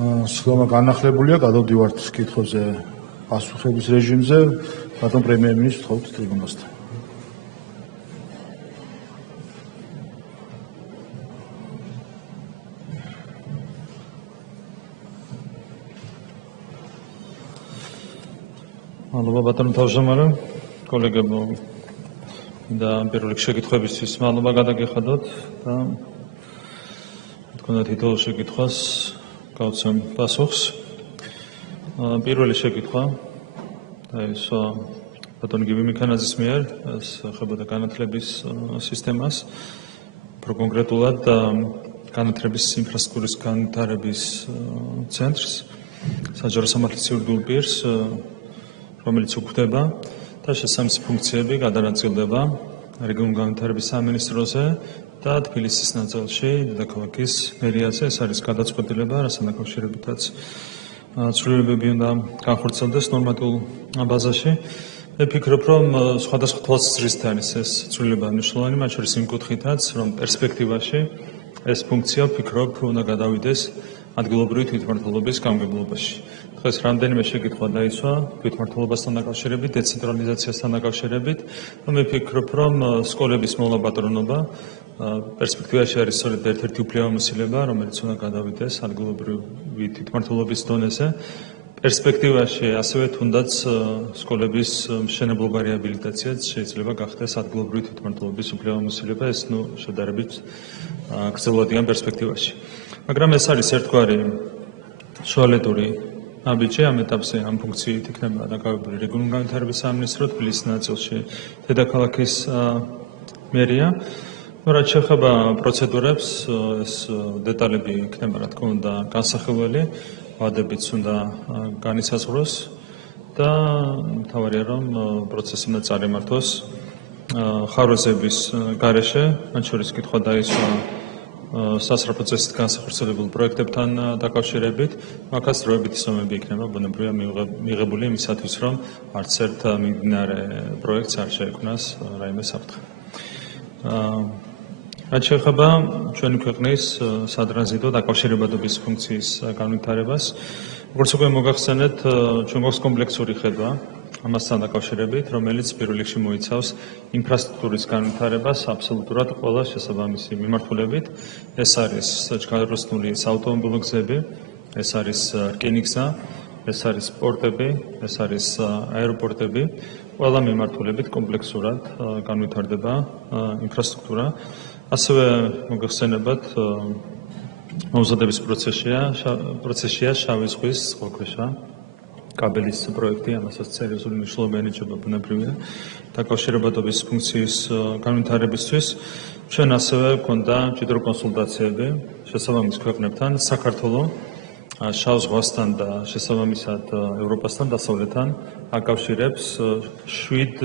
სხდომა განახლებულია, გადავდივართ კითხვებზე პასუხების რეჟიმზე, ბატონ პრემიერ-მინისტრს ვთხოვთ ტრიბუნასთან. მადლობა ბატონო თავმჯდომარე, კოლეგებო და პირველ რიგში შეკითხვებისთვის მადლობა გადაგიხადოთ და თქვენ თითოეულ შეკითხვას გავცემ პასუხს. პირველი შეკითხვა ეს ბატონ გივი მიქანაძის მიერ ეხებოდა განათლების სისტემას, უფრო კონკრეტულად განათლების ინფრასტრუქტურის განვითარების ცენტრს, საჯარო სამართლის იურიდიულ პირს, რომელიც უქმდება და შესაბამისი ფუნქციები გადანაწილდება რეგიონულ განვითარების სამინისტროზე და თბილისის ნაწილში დედაქალაქის მერიაზე. ეს არის გადაწყვეტილება, რასთან დაკავშირებითაც ცვლილებები უნდა განხორციელდეს ნორმატიულ ბაზაში. მე ვფიქრობ, რომ სხვადასხვა თვალსაზრისით არის ეს ცვლილება მნიშვნელოვანი, მათ შორის იმ კუთხითაც, რომ პერსპექტივაში ეს ფუნქცია ვფიქრობ უნდა გადავიდეს ადგილობრივი თვითმმართველობის გამგებლობაში. დღეს რამდენიმე შეკითხვა დაისვა თვითმმართველობასთან დაკავშირებით, დეცენტრალიზაციასთან დაკავშირებით. მე ვფიქრობ, რომ სკოლების მოლაპატრონობა პერსპექტივაში არის სწორედ ერთ-ერთი უფლებამოსილება, რომელიც უნდა გადავიდეს ადგილობრივი თვითმმართველობის დონეზე. პერსპექტივაში ასევე თუნდაც სკოლების მშენებლობა რეაბილიტაციაც შეიძლება გახდეს ადგილობრივი თვითმმართველობის უფლებამოსილება, ეს შედარებით გრძელვადიან პერსპექტივაში. მაგრამ ეს არის ერთგვარი შუალედური ნაბიჯი, ამ ეტაპზე ამ ფუნქციით იქნება დაკავებული რეგიონული განვითარების სამინისტრო, თბილისის ნაწილში დედაქალაქის მერია. რაც შეეხება პროცედურებს, ეს დეტალები იქნება რა თქმა უნდა განსახილველი, ვადებიც უნდა განისაზღვროს და მთავარია რომ პროცესი უნდა წარიმართოს ხარვეზების გარეშე, მათ შორის კითხვა დაისვა სასწრაფო წესით განსახორციელებულ პროექტებთან დაკავშირებით, მაგას დროებითი სომები იქნება ბუნებრივია მიღებული იმისათვის, რომ არც ერთ მიმდინარე პროექტს არ შეექმნას რაიმე საფრთხე. რაც შეეხება ჩვენი ქვეყნის სატრანზიტო დაკავშირებადობის ფუნქციის განვითარებას, როგორც უკვე მოგახსენეთ, ჩვენ გვაქვს კომპლექსური ხედვა ამასთან დაკავშირებით, რომელიც პირველ რიგში მოიცავს ინფრასტრუქტურის განვითარებას აბსოლუტურად ყველა შესაბამისი მიმართულებით. ეს არის ჯგუფგაროსნული საავტომობილო გზები, ეს არის რკინიგზა, ეს არის პორტები, ეს არის აეროპორტები. ყველა მიმართულებით კომპლექსურად განვითარდება ინფრასტრუქტურა. ასევე მოგახსენებათ, მომზადების პროცესია შავი ზღვის წყალქვეშა კაბელის პროექტი, ამასაც სერიოზული მნიშვნელობა ენიჭება ბუნებრივია დაკავშირებადობის ფუნქციის განვითარებისთვის. ჩვენ ასევე გვქონდა მჭიდრო კონსულტაციები შესაბამის ქვეყნებთან, საქართველოს, შავ ზღვასთან და შესაბამისად ევროპასთან, დასავლეთთან აკავშირებს 7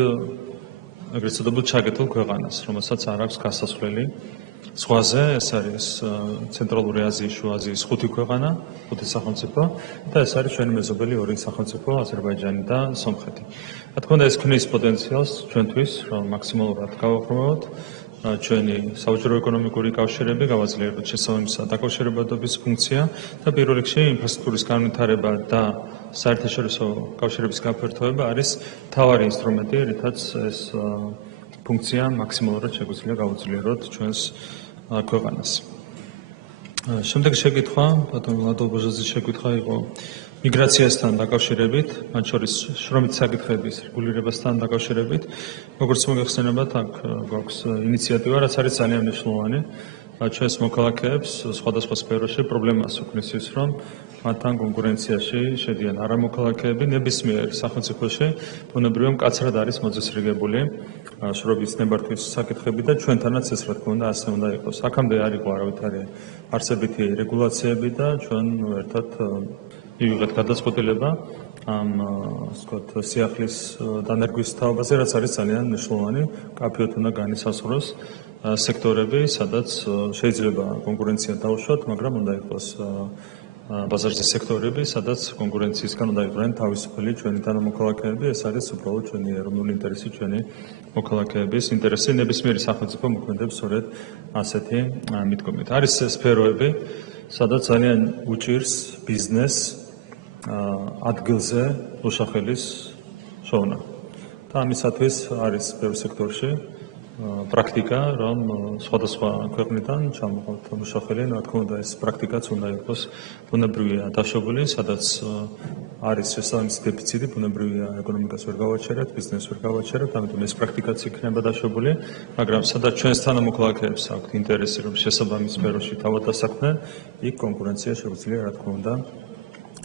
ეგრეთ წოდებულ ჩაგეთილ ქვეყანას, რომელსაც არ აქვს გასასვლელი ზღვაზე. ეს არის ცენტრალური აზიის, შუა აზიის 5 ქვეყანა, 5 სახელმწიფო და ეს არის ჩვენი მეზობელი 2 სახელმწიფო, აზერბაიჯანი და სომხეთი. რა თქმა უნდა, ეს ქმნის პოტენციალს ჩვენთვის, რომ მაქსიმალურად გავაყრმავოთ ჩვენი საუჯრო ეკონომიკური კავშირები, გავაძლიეროთ შესაბამისად დაკავშირებადობის ფუნქცია და პირველ რიგში ინფრასტრუქტურის განვითარება და საერთაშორისო კავშირების გაფართოება არის მთავარი ინსტრუმენტი, რითაც ეს ფუნქცია მაქსიმალურად შეგვიძლია გავაძლიეროთ ჩვენს ქვეყანას. შემდეგი შეკითხვა, ბატონ ლადო ბოჟაძის შეკითხვა იყო მიგრაციასთან დაკავშირებით, მათ შორის შრომით საკითხების რეგულირებასთან დაკავშირებით. როგორც მოგეხსენებათ, აქ გვაქვს ინიციატივა, რაც არის ძალიან მნიშვნელოვანი. ჩვენს მოქალაქეებს სხვადასხვა სფეროში პრობლემას უქმნის ის, რომ მათთან კონკურენციაში შედიან არამოქალაქეები ნებისმიერ სახელმწიფოში, ბუნებრივია მკაცრად არის მოწესრიგებული შრომის ნებართვის საკითხები და ჩვენთანაც ეს რა თქმა უნდა ასე უნდა იყოს. აქამდე არ იყო არავითარი არსებითი რეგულაციები და ჩვენ ერთად მივიღეთ გადაწყვეტილება ამ სიახლის დანერგვის თაობაზე, რაც არის ძალიან მნიშვნელოვანი, კაფეოთ უნდა განისაზღვროს სექტორები, სადაც შეიძლება კონკურენცია დაუშვათ, მაგრამ უნდა იყოს ბაზარზე სექტორები, სადაც კონკურენციისგან უნდა იყვნენ თავისუფალი ჩვენი თანამოქალაქეები, ეს არის უბრალოდ ჩვენი ეროვნული ინტერესი, ჩვენი მოქალაქეების ინტერესი, ნებისმიერი სახელმწიფო მოქმედებს სწორედ ასეთი მიდგომით. არის სფეროები, სადაც ძალიან უჭირს ბიზნეს ადგილზე უშახელის შოვნა. და ამისათვის არის ბევრ სექტორში პრაქტიკა, რომ სხვადასხვა ქვეყნიდან ჩამოყავთ მუშახელი, რა თქმა უნდა, ეს პრაქტიკაც უნდა იყოს ბუნებრივია დაშვებული, სადაც არის შესაბამისი დეფიციტი, ბუნებრივია ეკონომიკას ვერ გავაჩერებთ, ბიზნესს ვერ გავაჩერებთ, ამიტომ ეს პრაქტიკაც იქნება დაშვებული, მაგრამ სადაც ჩვენს თანამოქალაქეებს აქვთ ინტერესი, რომ შესაბამის სფეროში თავად დასაქმდნენ, იქ კონკურენცია შეუძლია, რა თქმა უნდა,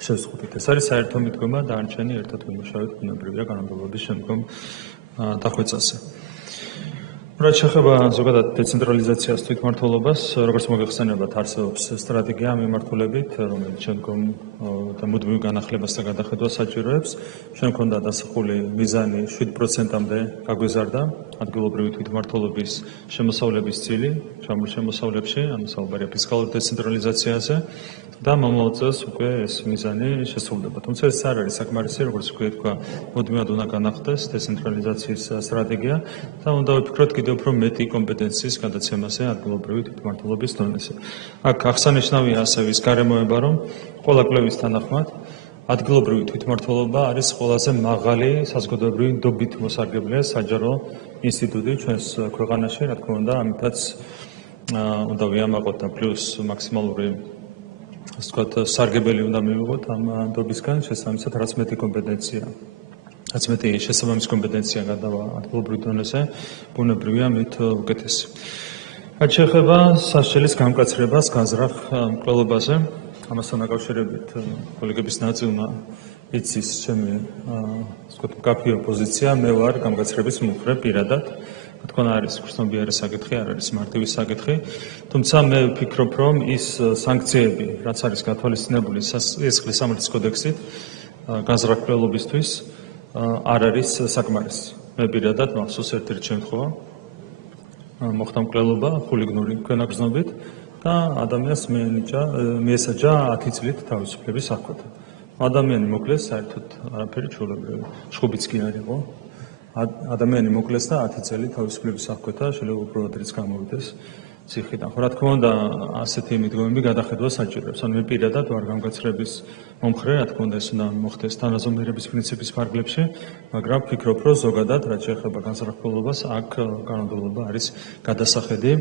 შევსყუდით. ეს არის საერთო მიდგომა, დანარჩენი ერთად ვიმუშავებთ ბუნებრივია განმავლობის შემდგომ დახვეწაზე. რაც შეეხება ზოგადად დეცენტრალიზაციას თვითმმართველობას, როგორც მოგეხსენებათ, არსებობს სტრატეგია მიმართულებით, რომელიც შემდგომ და მუდმივ განახლებას და გადახედვას საჭიროებს. ჩვენ გვქონდა დასახული მიზანი 7%-მდე გაგვეზარდა ადგილობრივი თვითმმართველობის შემოსავლების წილი, შემოსავლებში, ანუ საუბარია ფისკალურ დეცენტრალიზაციაზე და მომავალ წელს უკვე ეს მიზანი შესრულდება. თუმცა ეს არ არის საკმარისი, როგორც თქვა, მუდმივად უნდა განახდეს დეცენტრალიზაციის სტრატეგია და უნდა ვიფიქროთ კიდევ უფრო მეტი კომპეტენციის გადაცემაზე ადგილობრივი თვითმმართველობის დონეზე. აქ აღსანიშნავია ასევე ის გარემოება, რომ ყველა კვლევის თანახმად ადგილობრივი თვითმმართველობა არის ყველაზე მაღალი საზოგადოებრივი ნდობით მოსარგებლე საჯარო ინსტიტუტი ჩვენს ქვეყანაში, რა თქმა უნდა, ამიტაც უნდა ვიამაყოთ და პლუს მაქსიმალური ასე ვთქვათ, სარგებელი უნდა მივიღოთ ამ ნდობისგან, შესაბამისად, რაც მეტი კომპეტენცია რაც მეტი შესაბამის კომპეტენცია გადავა ადგილობრივ დონეზე, ბუნებრივია მით უკეთესი. რაც შეეხება სასჯელის გამკაცრებას განზრახ მკვლელობაზე, ამასთან დაკავშირებით კოლეგების ნაწილმა იცის ჩემი მკაფიო პოზიცია, მე ვარ გამკაცრების მომხრე პირადად. რა თქმა უნდა, არის გრძნობიარე საკითხი, არ არის მარტივი საკითხი, თუმცა მე ვფიქრობ, რომ ის სანქციები, რაც არის გათვალისწინებული სისხლის სამართლის კოდექსით განზრახ მკვლელობისთვის, არ არის საკმარისი. მე პირადად მახსოვს ერთ-ერთი შემთხვევა მოხდა მკვლელობა ხულიგნური ქვენაგრძნობით და ადამიანს მიესაჯა 10 წლით თავისუფლების აღკვეთა. ადამიანი მოკლეს საერთოდ არაფერი ჩვეულებრივი, შხუბიც კი არ იყო. ადამიანი მოკლეს და 10 წელი თავისუფლების აღკვეთა შეიძლება უბრალოდ რიც გამოვიდეს ციხიდან. რა თქმა უნდა, ასეთი მიდგომები გადახედვა საჭიროებს. ანუ მე პირადად ვარ გამკაცრების მომხრე, რა თქმა უნდა, ეს უნდა მოხდეს თანაზომიერების პრინციპის ფარგლებში, მაგრამ ვფიქრობ, რომ ზოგადად, რაც შეეხება განზრახ მკვლელობას, აქ კანონმდებლობა არის გადასახედი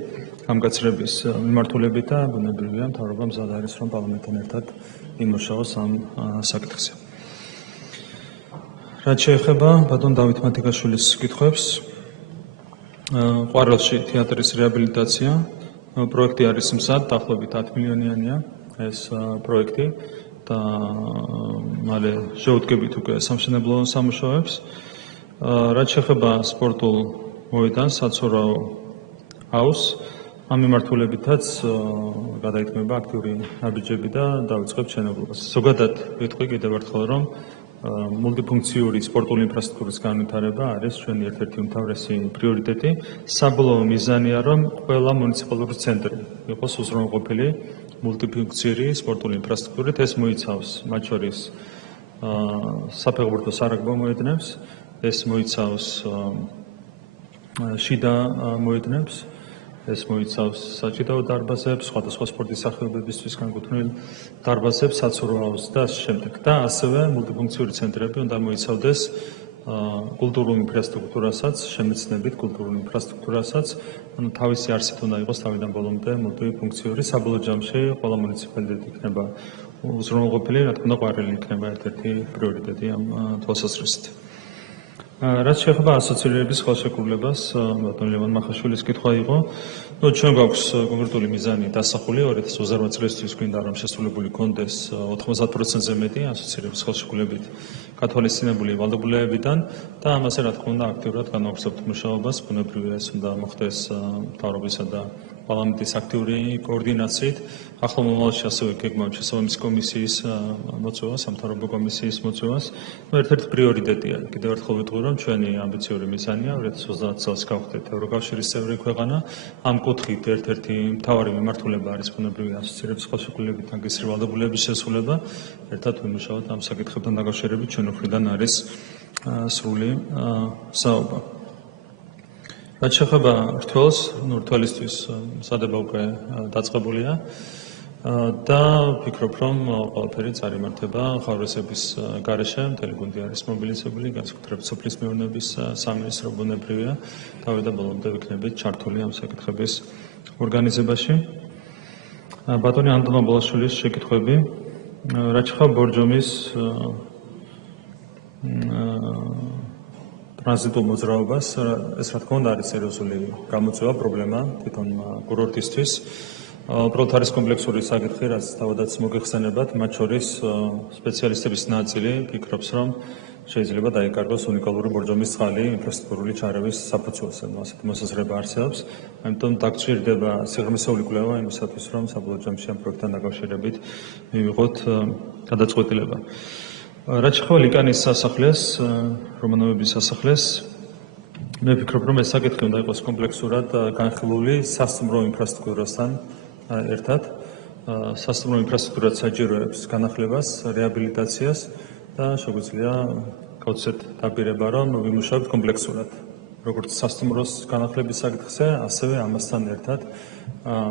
გამკაცრების მიმართულებით და ბუნებრივია, მთავრობა მზად არის, რომ პარლამენტთან ერთად იმუშაოს ამ საკითხზე. რაც შეეხება ბატონ დავით მათიკაშვილის კითხვებს, ყვარელში თეატრის რეაბილიტაცია პროექტი არის მზად, დაახლოებით 10 მილიონიანია ეს პროექტი და მალე შევუდგებით უკვე სამშენებლო სამუშაოებს. რაც შეეხება სპორტულ მოედანს, საცურაო აუზს, ამ მიმართულებითაც გადაიქმნება აქტიური ნაბიჯები და დავიწყებთ მშენებლობას. ზოგადად ვიტყვი კიდევ ერთხელ, რომ მულტიფუნქციური სპორტული ინფრასტრუქტურის განვითარება არის ჩვენი ერთ-ერთი უმთავრესი პრიორიტეტი. საბოლოო მიზანია, რომ ყველა მუნიციპალური ცენტრი იყოს უზრუნველყოფილი მულტიფუნქციური სპორტული ინფრასტრუქტურით. ეს მოიცავს მათ შორის საფეხბურთო სარაგბო მოედნებს, ეს მოიცავს შიდა მოედნებს, ეს მოიცავს საჭიდაო დარბაზებს, სხვადასხვა სპორტის სახეობებისთვის განკუთვნილ დარბაზებს, საცურაო აუზს და ამ შემდეგ. და ასევე მულტიფუნქციური ცენტრები უნდა მოიცავდეს კულტურულ ინფრასტრუქტურასაც, შემეცნებით კულტურულ ინფრასტრუქტურასაც, ანუ თავისი არსით უნდა იყოს თავიდან ბოლომდე მულტიფუნქციური. საბოლოო ჯამში ყველა მუნიციპალიტეტი იქნება უზრუნველყოფილი, რა თქმა უნდა, ყვარელი იქნება ერთ-ერთი პრიორიტეტი ამ თვალსაზრისით. რაც შეეხება ასოცირების ხელშეკრულებას, ბატონ ლევან მახაშვილის კითხვა იყო. ჩვენ გვაქვს კონკრეტული მიზანი დასახული 2028 წლისთვის გვინდა რომ შესრულებული კონდეს 90%-ზე მეტი ასოცირების ხელშეკრულებით გათვალისწინებული ვალდებულებებიდან და ამაზე რა თქმა უნდა აქტიურად განვახორციელებთ მუშაობას, ბუნებრივია ეს უნდა მოხდეს მთავრობისა და პარლამენტის აქტიური კოორდინაციით ახალ მომავალში ასევე გეგმავთ შესაბამისი კომისიის მოწვევას, სამთავრობო კომისიის მოწვევას. ერთ-ერთი პრიორიტეტია. კიდევ ერთხელ ვიტყვი, რომ ჩვენი ამბიციური მიზანია 2030 წელს გავხდეთ ევროკავშირის წევრი ქვეყანა. ამ კუთხით ერთ-ერთი მთავარი მიმართულება არის ბუნებრივი ასოცირების ხელშეკრულებით ანგლისური ვალდებულების შესრულება. ერთად ვიმუშაოთ ამ საკითხებთან დაკავშირებით, ჩვენ მხრიდან არის სრული საუბარი. რაც შეეხება რთველს, რთველისთვის მზადება უკვე დაწყებულია და ვფიქრობ, რომ ყველაფერი წარიმართება ხარვესების გარეშე, მთელი გუნდი არის მობილიზებული, განსაკუთრებით სოფლის მეურნეობის სამინისტრო ბუნებრივია, თავი და ბოლომდე ვიქნებით ჩართული ამ საკითხების ორგანიზებაში. ბატონი ანდონა ბოლაშვილის შეკითხვები, რაც შეეხება ბორჯომის ტრანზიტულ მოძრაობას, ეს რა თქმა უნდა არის სერიოზული გამოწვევა, პრობლემა თვითონ კურორტისთვის. უბრალოდ არის კომპლექსური საკითხი, რაც თავადაც მოგეხსენებათ, მათ შორის სპეციალისტების ნაწილი ფიქრობს, რომ შეიძლება დაიკარგოს უნიკალური ბორჯომის წყალი ინფრასტრუქტურული ჩარევის საფუძველზე. ასეთი მოსაზრება არსებობს, ამიტომ დაგჭირდება სიღრმისეული კვლევა იმისათვის, რომ საბოლოო ჯამში ამ პროექტთან დაკავშირებით მივიღოთ გადაწყვეტილება. რაც შეეხება ლიკანის სასახლეს, რომანოვების სასახლეს, მე ვფიქრობ, რომ ეს საკითხი უნდა იყოს კომპლექსურად განხილული სასტუმრო ინფრასტრუქტურასთან ერთად. სასტუმრო ინფრასტრუქტურა საჭიროებს განახლებას, რეაბილიტაციას და შეგვიძლია გავცეთ დაპირება, რომ ვიმუშავებთ კომპლექსურად. როგორც სასტუმროს განახლების საკითხზე, ასევე ამასთან ერთად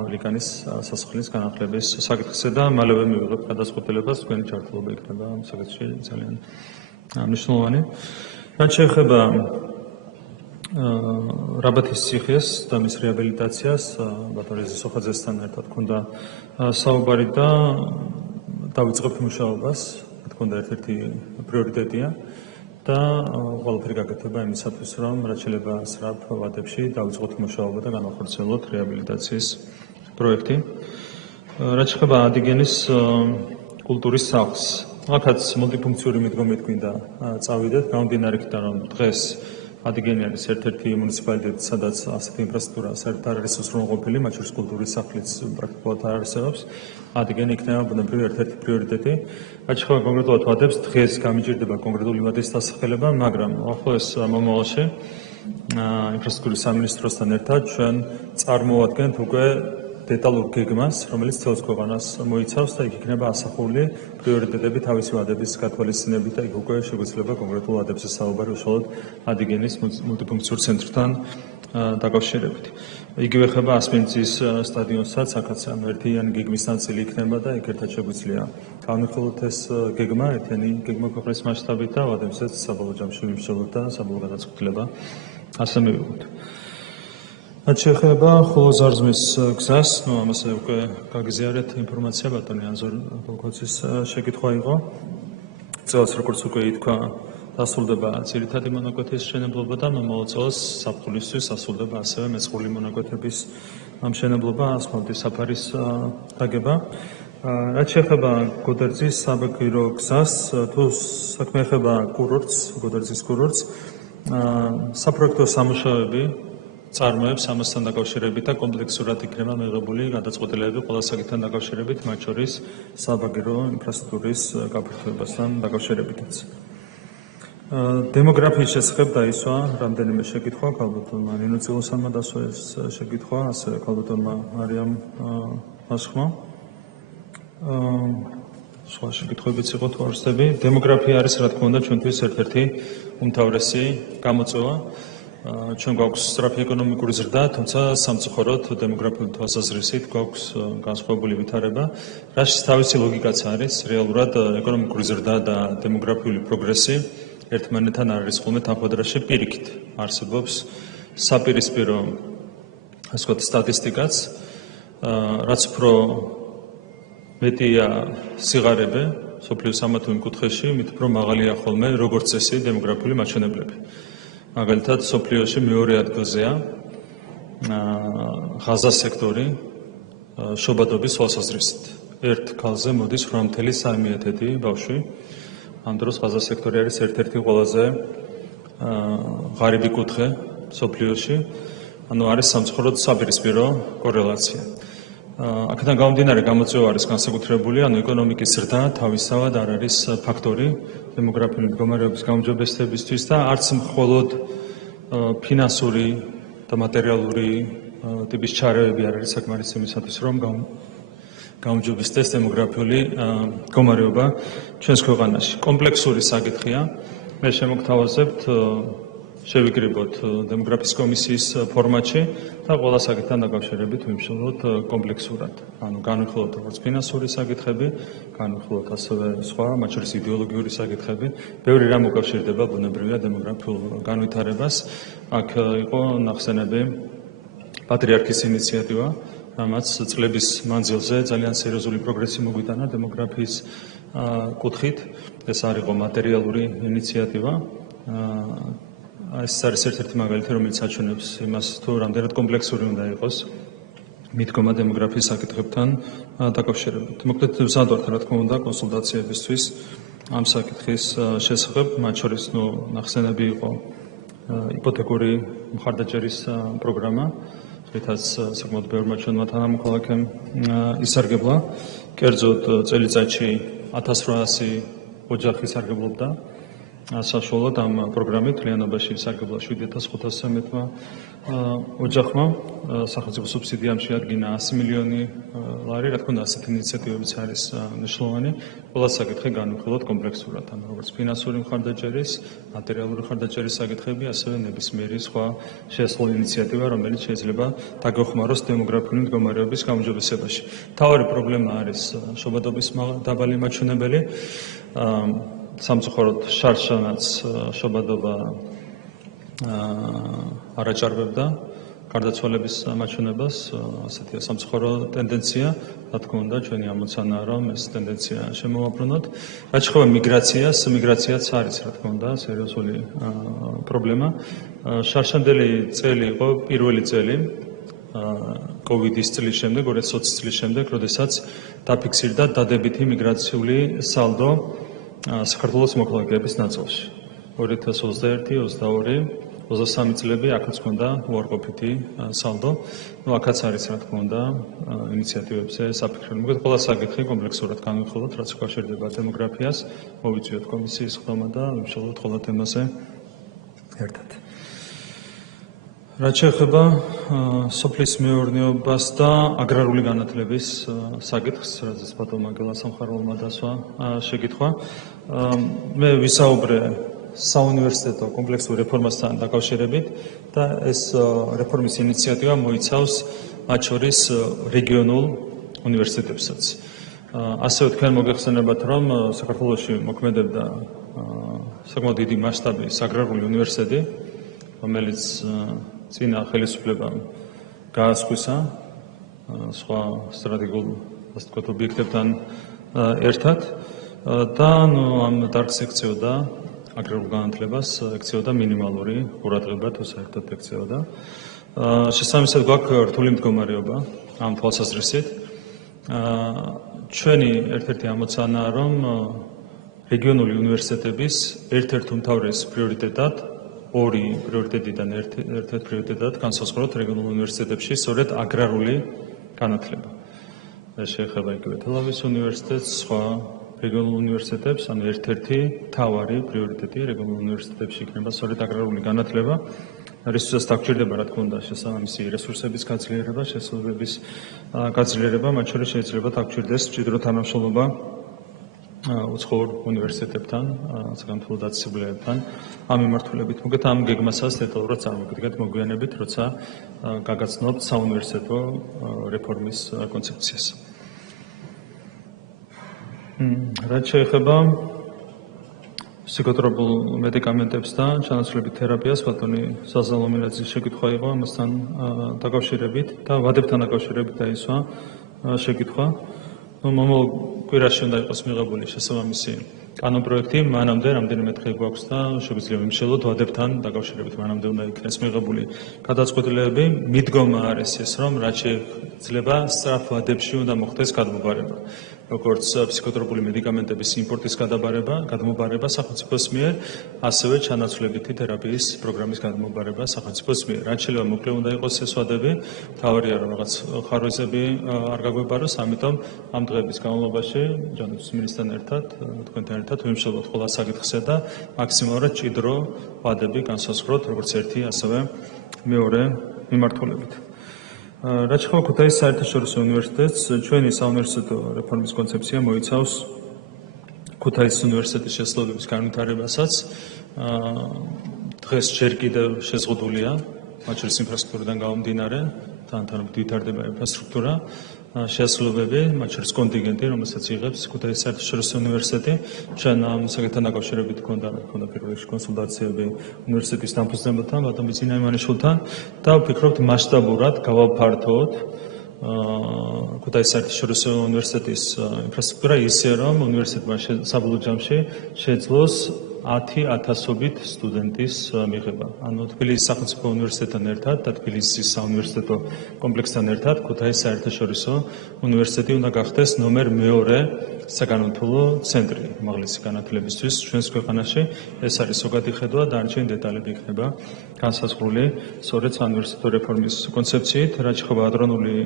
ლიკანის სასახლის განახლების საკითხზე და მალევე მივიღებთ გადაწყვეტილებას, თქვენი ჩართულობა იქნება ამ საკითხში ძალიან მნიშვნელოვანი. რაც შეეხება რაბათის ციხეს და მის რეაბილიტაციას, ბატონ რეზესოხაძესთან ერთად ქონდა საუბარი და დავიწყებთ მუშაობას, თქო და ერთ-ერთი პრიორიტეტია და ყველაფერი გაკეთება იმისათვის, რომ რაც შეიძლება სწრაფ ვადებში დავიწყოთ მუშაობა და განახორციელოთ რეაბილიტაციის პროექტი. რაც შეეხება ადიგენის კულტურის სახლს, აქაც მულტიფუნქციური მიდგომით გვინდა წავიდეთ, გამომდინარე იქიდან, რომ დღეს ადიგენი არის ერთ-ერთი მუნიციპალიტეტი, სადაც ასეთი ინფრასტრუქტურა საერთოდ არ არის უზრუნველყოფილი, მათ შორის კულტურის სახლიც პრაქტიკულად არ არსებობს. ადიგენი იქნება ბუნებრივი ერთ-ერთი პრიორიტეტი. რაც შეეხება კონკრეტულად ვადებს, დღეს გამიჭირდება კონკრეტული ვადის დასახელება, მაგრამ ახლოს მომავალში ინფრასტრუქტურის სამინისტროსთან ერთად ჩვენ წარმოვადგენთ უკვე დეტალურ გეგმას, რომელიც თელს ქვეყანას მოიცავს და იქ იქნება ასახული პრიორიტეტები თავისი ვადების გათვალისწინებით და იქ უკვე შეგვიძლია კონკრეტულ ვადებზე საუბარი უშუალოდ ადიგენის მულტიფუნქციურ ცენტრთან დაკავშირებით. იგივე ხება ასპინძის სტადიონსაც, აქაც ერთიანი გეგმის ნაწილი იქნება და იქ ერთად შეგვიძლია განვიხილოთ ეს გეგმა, ერთიანი გეგმა ქვეყნის მასშტაბით და ვადებსაც საბოლოო ჯამში ვიმსჯელოთ და საბოლოო გადაწყვეტილება ასე მივიღოთ. რაც შეეხება ხოლოზარზმის გზას, ამაზე უკვე გაგიზიარეთ ინფორმაცია, ბატონი ანზორ ბოლქოცის შეკითხვა იყო. წელს როგორც უკვე ითქვა, დასრულდება ძირითადი მონაკვეთის მშენებლობა და მომავალ წელს საფხულისთვის დასრულდება ასევე მეწყრული მონაკვეთების მშენებლობა, ასფალტის საფარის დაგება. რაც შეეხება გოდერძის საბაგირო გზას, თუ საქმე ეხება კურორტს, გოდერძის კურორტს, საპროექტო სამუშაოები წარმოებს ამასთან დაკავშირებით და კომპლექსურად იქნება მიღებული გადაწყვეტილებები ყველა საკითხთან დაკავშირებით, მათ შორის საბაგირო ინფრასტრუქტურის გაფართოებასთან დაკავშირებითაც. დემოგრაფიის შესახებ დაისვა რამდენიმე შეკითხვა, ქალბატონმა ნინო წილოსანმა დასვა ეს შეკითხვა, ასევე ქალბატონმა მარიამ მასხმა. სხვა შეკითხვებიც იყო თუ არ ვსწრები. დემოგრაფია არის რა თქმა უნდა ჩვენთვის ერთ-ერთი უმთავრესი გამოწვევა. ჩვენ გვაქვს სწრაფი ეკონომიკური ზრდა, თუმცა სამწუხაროდ დემოგრაფიული თვალსაზრისით გვაქვს განსხვავებული ვითარება, რასაც თავისი ლოგიკაც არის. რეალურად ეკონომიკური ზრდა და დემოგრაფიული პროგრესი ერთმანეთთან არ არის ხოლმე თანხმდროში პირიქით. არსებობს საპირისპირო, ასე ვთქვათ, სტატისტიკაც, რაც უფრო მეტია სიღარიბე სოფლის ამა თუ იმ კუთხეში, მით უფრო მაღალია ხოლმე როგორც წესი დემოგრაფიული მაჩვენებლები. მაგალითად, სოფლიოში მეორე ადგილზეა ღაზა სექტორი შობადობის თვალსაზრისით. ერთ ქალზე მოდის 8,3 ბავშვი. ამ დროს ღაზა სექტორი არის ერთ-ერთი ყველაზე ღარიბი კუთხე სოფლიოში. ანუ არის სამწუხაროდ საპირისპირო კორელაცია. აქედან გამომდინარე გამოწვევა არის განსაკუთრებული, ანუ ეკონომიკის ზრდა თავისთავად არ არის ფაქტორი დემოგრაფიული მდგომარეობის გაუმჯობესებისთვის და არც მხოლოდ ფინანსური და მატერიალური ტიპის ჩარევები არ არის საკმარისი იმისათვის, რომ გაუმჯობესდეს დემოგრაფიული მდგომარეობა ჩვენს ქვეყანაში. კომპლექსური საკითხია. მე შემოგთავაზებთ შევიკრიბოთ დემოგრაფიის კომისიის ფორმატში და ყველა საკითხთან დაკავშირებით ვიმსჯელოთ კომპლექსურად. ანუ განვიხილოთ როგორც ფინანსური საკითხები, განვიხილოთ ასევე სხვა, მათ შორის იდეოლოგიური საკითხები. ბევრი რამ უკავშირდება ბუნებრივია დემოგრაფიულ განვითარებას. აქ იყო ნახსენები პატრიარქის ინიციატივა, რამაც წლების მანძილზე ძალიან სერიოზული პროგრესი მოგვიტანა დემოგრაფიის კუთხით. ეს არ იყო მატერიალური ინიციატივა. ეს არის ერთ-ერთი მაგალითი, რომელიც აჩვენებს იმას, თუ რამდენად კომპლექსური უნდა იყოს მიდგომა დემოგრაფიის საკითხებთან დაკავშირებით. მოკლედ ვზადვართ, რა თქმა უნდა, კონსულტაციებისთვის ამ საკითხის შესახებ, მათ შორის ნახსენები იყო იპოთეკური მხარდაჭერის პროგრამა, რითაც საკმაოდ ბევრმა ჩვენმა თანამოქალაქემ ისარგებლა. კერძოდ წელიწადში 1800 ოჯახი სარგებლობდა საშუალოდ ამ პროგრამით, მთლიანობაში ისარგებლა 7513-მა ოჯახმა. სახელმწიფო სუბსიდიამ შეადგინა 100 მილიონი ლარი, რა თქმა უნდა, ასეთი ინიციატივებიც არის მნიშვნელოვანი. ყველა საკითხი განვიხილოთ კომპლექსურად, ანუ როგორც ფინანსური მხარდაჭერის, მატერიალური მხარდაჭერის საკითხები, ასევე ნებისმიერი სხვა შესაძლებელი ინიციატივა, რომელიც შეიძლება დაგეხმაროს დემოგრაფიული მდგომარეობის გაუმჯობესებაში. მთავარი პრობლემა არის შობადობის დაბალი მაჩვენებელი. სამწუხაროდ შარშანაც შობადობა არ აჭარბებდა გარდაცვალების მაჩვენებას, ასეთია სამწუხარო ტენდენცია. რა თქმა უნდა, ჩვენი ამოცანაა, რომ ეს ტენდენცია შემოვაბრუნოთ. რაც შეეხება მიგრაციაც არის, რა თქმა უნდა, სერიოზული პრობლემა. შარშანდელი წელი იყო პირველი წელი კოვიდის წლის შემდეგ, 2020 წლის შემდეგ, როდესაც დაფიქსირდა დადებითი მიგრაციული სალდო საქართველოს მოქალაქეების ნაწილში. 2021, 22, 23 წლები აქაც ჰქონდა უარყოფითი სალდო. აქაც არის, რა თქმა უნდა, ინიციატივებზე საფიქრებელი. მოკლედ ყველა საკითხი კომპლექსურად განვიხილოთ, რაც უკავშირდება დემოგრაფიას, მოვიწვიოთ კომისიის ხდომა და ვიმსჯელოთ ყველა თემაზე ერთად. რაც შეეხება სოფლის მეურნეობას და აგრარული განათლების საკითხს, რაზეც ბატონმა გელასამხარველმა დასვა შეკითხვა, მე ვისაუბრე საუნივერსიტეტო კომპლექსურ რეფორმასთან დაკავშირებით და ეს რეფორმის ინიციატივა მოიცავს მათ შორის რეგიონულ უნივერსიტეტებსაც. ასევე თქვენ მოგეხსენებათ, რომ საქართველოში მოქმედებდა საკმაოდ დიდი მასშტაბის აგრარული უნივერსიტეტი, რომელიც წინა ხელისუფლებამ გაასხვისა სხვა სტრატეგიულ, ასე ვთქვათ, ობიექტებთან ერთად და ამ დარგს ექცეოდა აგრარულ განათლებას, ექცეოდა მინიმალური ყურადღება, თუ საერთოდ ექცეოდა. შესაბამისად გვაქვს რთული მდგომარეობა ამ თვალსაზრისით. ჩვენი ერთ-ერთი ამოცანაა, რომ რეგიონული უნივერსიტეტების ერთ-ერთ უმთავრეს პრიორიტეტად ორი პრიორიტეტიდან ერთ-ერთ პრიორიტეტად განსაზღვროთ რეგიონულ უნივერსიტეტებში სწორედ აგრარული განათლება. ეს შეეხება იგივე თელავის უნივერსიტეტს, სხვა რეგიონულ უნივერსიტეტებს, ანუ ერთ-ერთი მთავარი პრიორიტეტი რეგიონულ უნივერსიტეტებში იქნება სწორედ აგრარული განათლება. რისთვისაც დაგჭირდება, რა თქმა უნდა, შესაბამისი რესურსების გაძლიერება, შესაძლებლობის გაძლიერება, მათ შორის შეიძლება დაგჭირდეს მჭიდრო თანამშრომლობა უცხოურ უნივერსიტეტებთან, სახელმწიფო დაწესებულებებთან ამ მიმართულებით. მოკლედ ამ გეგმასაც დეტალურად წარმოგიდგენთ მოგვიანებით, როცა გაგაცნობთ საუნივერსიტეტო რეფორმის კონცეფციას. რაც შეეხება ფსიქოტროპულ მედიკამენტებს და ჩანაცვლებით თერაპიას, ბატონი საზალ ომელაძის შეკითხვა იყო ამასთან დაკავშირებით და ვადებთან დაკავშირებით დაისვა შეკითხვა. მომავალ კვირაში უნდა იყოს მიღებული შესაბამისი კანონპროექტი, მანამდე რამდენიმე დღე გვაქვს და შეგვიძლია ვიმსჯელოთ ვადებთან დაკავშირებით, მანამდე უნდა იქნეს მიღებული გადაწყვეტილებები. მიდგომა არის ის, რომ რაც შეიძლება სწრაფ ვადებში უნდა მოხდეს გადმოგვარება. როგორც ფსიქოტროპული მედიკამენტების იმპორტის გადმობარება სახელმწიფოს მიერ, ასევე ჩანაცვლებითი თერაპიის პროგრამის გადმობარება სახელმწიფოს მიერ. რაც შეიძლება მოკლე უნდა იყოს ეს ვადები, თავარია რომ რაღაც ხარვეზები არ გაგვებაროს, ამიტომ ამ დღეების განმავლობაში ჯანდაცვის მინისტრთან ერთად, თქვენთან ერთად ვიმშობლოთ ყველა საკითხზე და მაქსიმალურად ჭიდრო ვადები განსაზღვროთ, როგორც ერთი, ასევე მეორე მიმართულებით. რაც შეეხება ქუთაისის საერთაშორისო უნივერსიტეტს, ჩვენი საუნივერსიტეტო რეფორმის კონცეფცია მოიცავს ქუთაისის უნივერსიტეტის შესაძლებლობის განვითარებასაც. დღეს ჯერ კიდევ შეზღუდულია, მათ შორის ინფრასტრუქტურიდან გამომდინარე, თანამედროვე ვითარდება ინფრასტრუქტურა, შესაძლებლობები, მათ შორის კონტინგენტი, რომელსაც იღებს ქუთაისის საერთაშორისო უნივერსიტეტი. ჩვენ ამ საკითხთან დაკავშირებით ქონდა პირველ რიგში კონსულტაციები უნივერსიტეტის დამფუძნებელთან, ბატონ ბიძინა იმანიშვილთან და ვფიქრობთ მასშტაბურად გავაფართოვოთ ქუთაისის საერთაშორისო უნივერსიტეტის ინფრასტრუქტურა ისე, რომ უნივერსიტეტმა საბოლოო ჯამში შეძლოს 10,000-ობით სტუდენტის მიღება. ანუ თბილისის სახელმწიფო უნივერსიტეტთან ერთად და თბილისის საუნივერსიტეტო კომპლექსთან ერთად ქუთაისის საერთაშორისო უნივერსიტეტი უნდა გახდეს ნომერ მეორე საგანმანათლებლო ცენტრი უმაღლესი განათლებისთვის ჩვენს ქვეყანაში. ეს არის ზოგადი ხედვა, დანარჩენი დეტალები იქნება განსაზღვრული სწორედ საუნივერსიტეტო რეფორმის კონცეფციით, რაც შეეხება ადრონული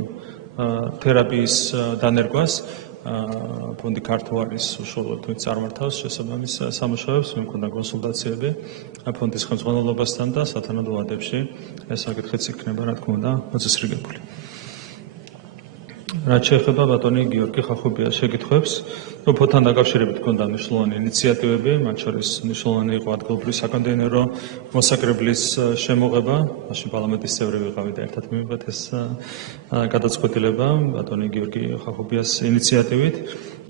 თერაპიის დანერგვას. ფონდი ქართო არის უშუალოდ წარმართავს შესაბამის სამუშაოებს, მე მქონდა კონსულტაციები ფონდის ხელმძღვანელობასთან და სათანადო ვადებში ეს საკითხიც იქნება, რა თქმა უნდა, მოწესრიგებული. რაც შეეხება ბატონი გიორგი ხახობიას შეკითხვებს, ფონდთან დაკავშირებით მქონდა მნიშვნელოვანი ინიციატივები, მათ შორის მნიშვნელოვანი იყო ადგილობრივი საკონტეინერო მოსაკრებლის შემოღება, მაშინ პარლამენტის წევრი ვიყავი და ერთად მივიღეთ ეს გადაწყვეტილება ბატონი გიორგი ხახობიას ინიციატივით.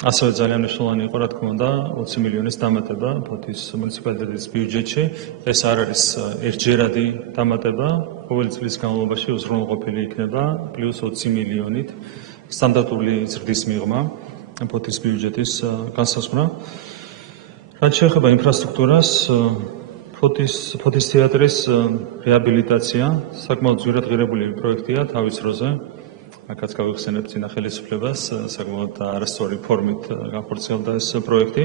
ასევე ძალიან მნიშვნელოვანი იყო, რა თქმა უნდა, 20 მილიონის დამატება ფოთის მუნიციპალიტეტის ბიუჯეტში. ეს არ არის ერთჯერადი დამატება, ყოველი წლის განმავლობაში უზრუნველყოფილი იქნება პლუს 20 მილიონით სტანდარტული ზრდის მიღმა ფოთის ბიუჯეტის განსაზღვრა. რაც შეეხება ინფრასტრუქტურას, ფოთის თეატრის რეაბილიტაცია საკმაოდ ძვირად ღირებული პროექტია თავის დროზე. აქაც გავიხსენებ წინა ხელისუფლებას, საკმაოდ არასწორი ფორმით განხორციელდა ეს პროექტი.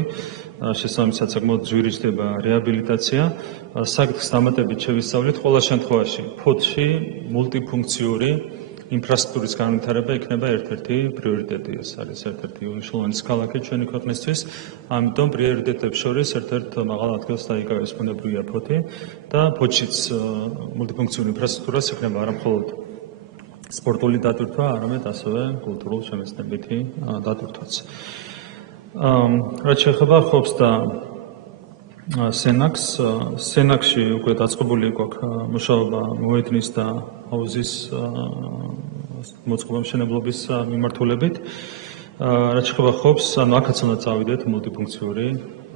შესაბამისად, საკმაოდ ძვირი ხდება რეაბილიტაცია. საკითხის დამატებით შევისწავლით, ყველა შემთხვევაში ფოთში მულტიფუნქციური ინფრასტრუქტურის განვითარება იქნება ერთ-ერთი პრიორიტეტი. ეს არის ერთ-ერთი უნიშნულოვანი ქალაქი ჩვენი ქვეყნისთვის. ამიტომ პრიორიტეტებს შორის ერთ-ერთ მაღალ ადგილს დაიკავებს ბუნებრივია ფოთი და ფოთშიც მულტიფუნქციური ინფრასტრუქტურას იქნება არა მხოლოდ სპორტული დატვირთვა, არამედ ასევე კულტურულ-შემეცნებითი დატვირთვაც. რაც შეეხება ხობს და სენაკში უკვე დაწყებული გვაქვს მუშაობა მოედნის და აუზის მოწყობა მშენებლობის მიმართულებით. რაც შეეხება ხობს, ანუ აქაც უნდა წავიდეთ მულტიფუნქციური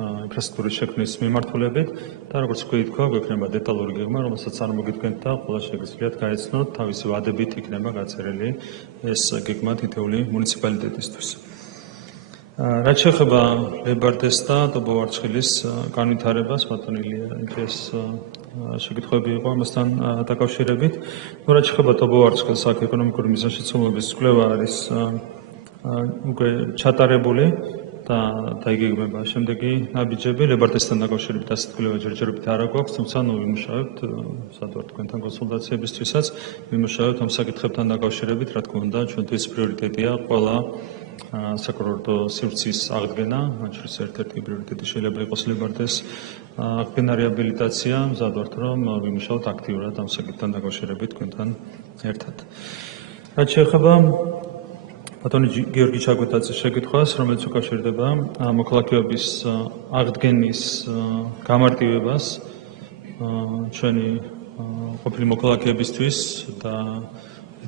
ინფრასტრუქტურის შექმნის მიმართულებით და როგორც თქვა, გვექნება დეტალური გეგმა, რომელსაც წარმოგიდგენთ და ყველა შეგიძლიათ გაეცნოთ, თავისი ვადებით იქნება გაწერილი ეს გეგმა თითოეული მუნიციპალიტეტისთვის. რაც შეეხება ლებარდეს და ტობოვარცხილის განვითარებას, ბატონი ილიას შეკითხვები იყო ამასთან დაკავშირებით. რაც შეეხება ტობოვარცხილს, აქ ეკონომიკური მიზანშეცვლილობის კვლევა არის უკვე ჩატარებული და დაიგეგმება შემდეგი ნაბიჯები. ლებარდესთან დაკავშირებით ასეთ კვლევა ჯერჯერობით არ აქვს, თუმცა ვიმუშავებთ, სადღაც თქვენთან კონსულტაციებისთვისაც, ვიმუშავებთ ამ საკითხებთან დაკავშირებით, რა თქმა უნდა, ჩვენთვის პრიორიტეტია ყველა საკურორტო სივრცის აღდგენა, მათ შორის ერთ-ერთი პრიორიტეტი შეიძლება იყოს ლებარდეს აღდგენა რეაბილიტაცია, მზად ვართ, რომ ვიმუშავოთ აქტიურად ამ საკითხთან დაკავშირებით თქვენთან ერთად. რაც შეეხება ბატონი გიორგი ჩაგვეტაძის შეკითხვას, რომელიც უკავშირდება მოქალაქეობის აღდგენის გამარტივებას ჩვენი ყოფილი მოქალაქეებისთვის და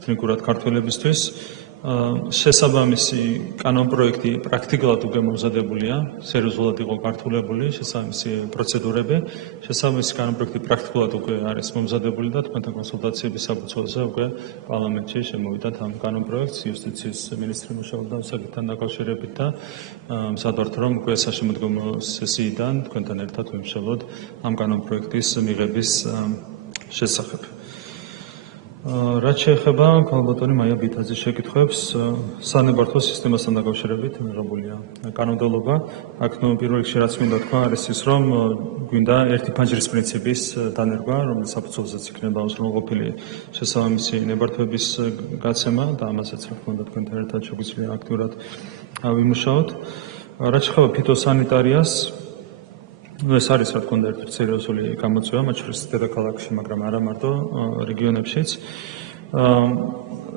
ეთნიკურად ქართველებისთვის. შესაბამისი კანონპროექტი პრაქტიკულად უკვე მომზადებულია, სერიოზულად იყო გართულებული შესაბამისი პროცედურები. შესაბამისი კანონპროექტი პრაქტიკულად უკვე არის მომზადებული და თქვენთან კონსულტაციების საფუძველზე უკვე პარლამენტში შემოვიდათ ამ კანონპროექტს. იუსტიციის მინისტრი მუშაობდა ამ საკითხთან დაკავშირებით და მზად ვართ, რომ უკვე საშემოდგომო სესიიდან თქვენთან ერთად ვიმუშაოთ ამ კანონპროექტის მიღების შესახებ. რაც შეეხება ქალბატონი მაია ბითაძის შეკითხვებს, სანებართვო სისტემასთან დაკავშირებით მიღებულია კანონმდებლობა. აქ პირველ რიგში რაც მინდა თქვა, არის ის, რომ გვინდა ერთი ფანჯრის პრინციპის დანერგვა, რომელიც საფუძველზეც იქნება უზრუნველყოფილი შესაბამისი ნებართვების გაცემა და ამასაც რა თქმა უნდა თქვენთან ერთად შეგვიძლია აქტიურად ვიმუშაოთ. რაც შეეხება ფიტოსანიტარიას, ეს არის რა თქმა უნდა ერთ-ერთი სერიოზული გამოწვევა, მათ შორის დედაქალაქში, მაგრამ არა მარტო რეგიონებშიც.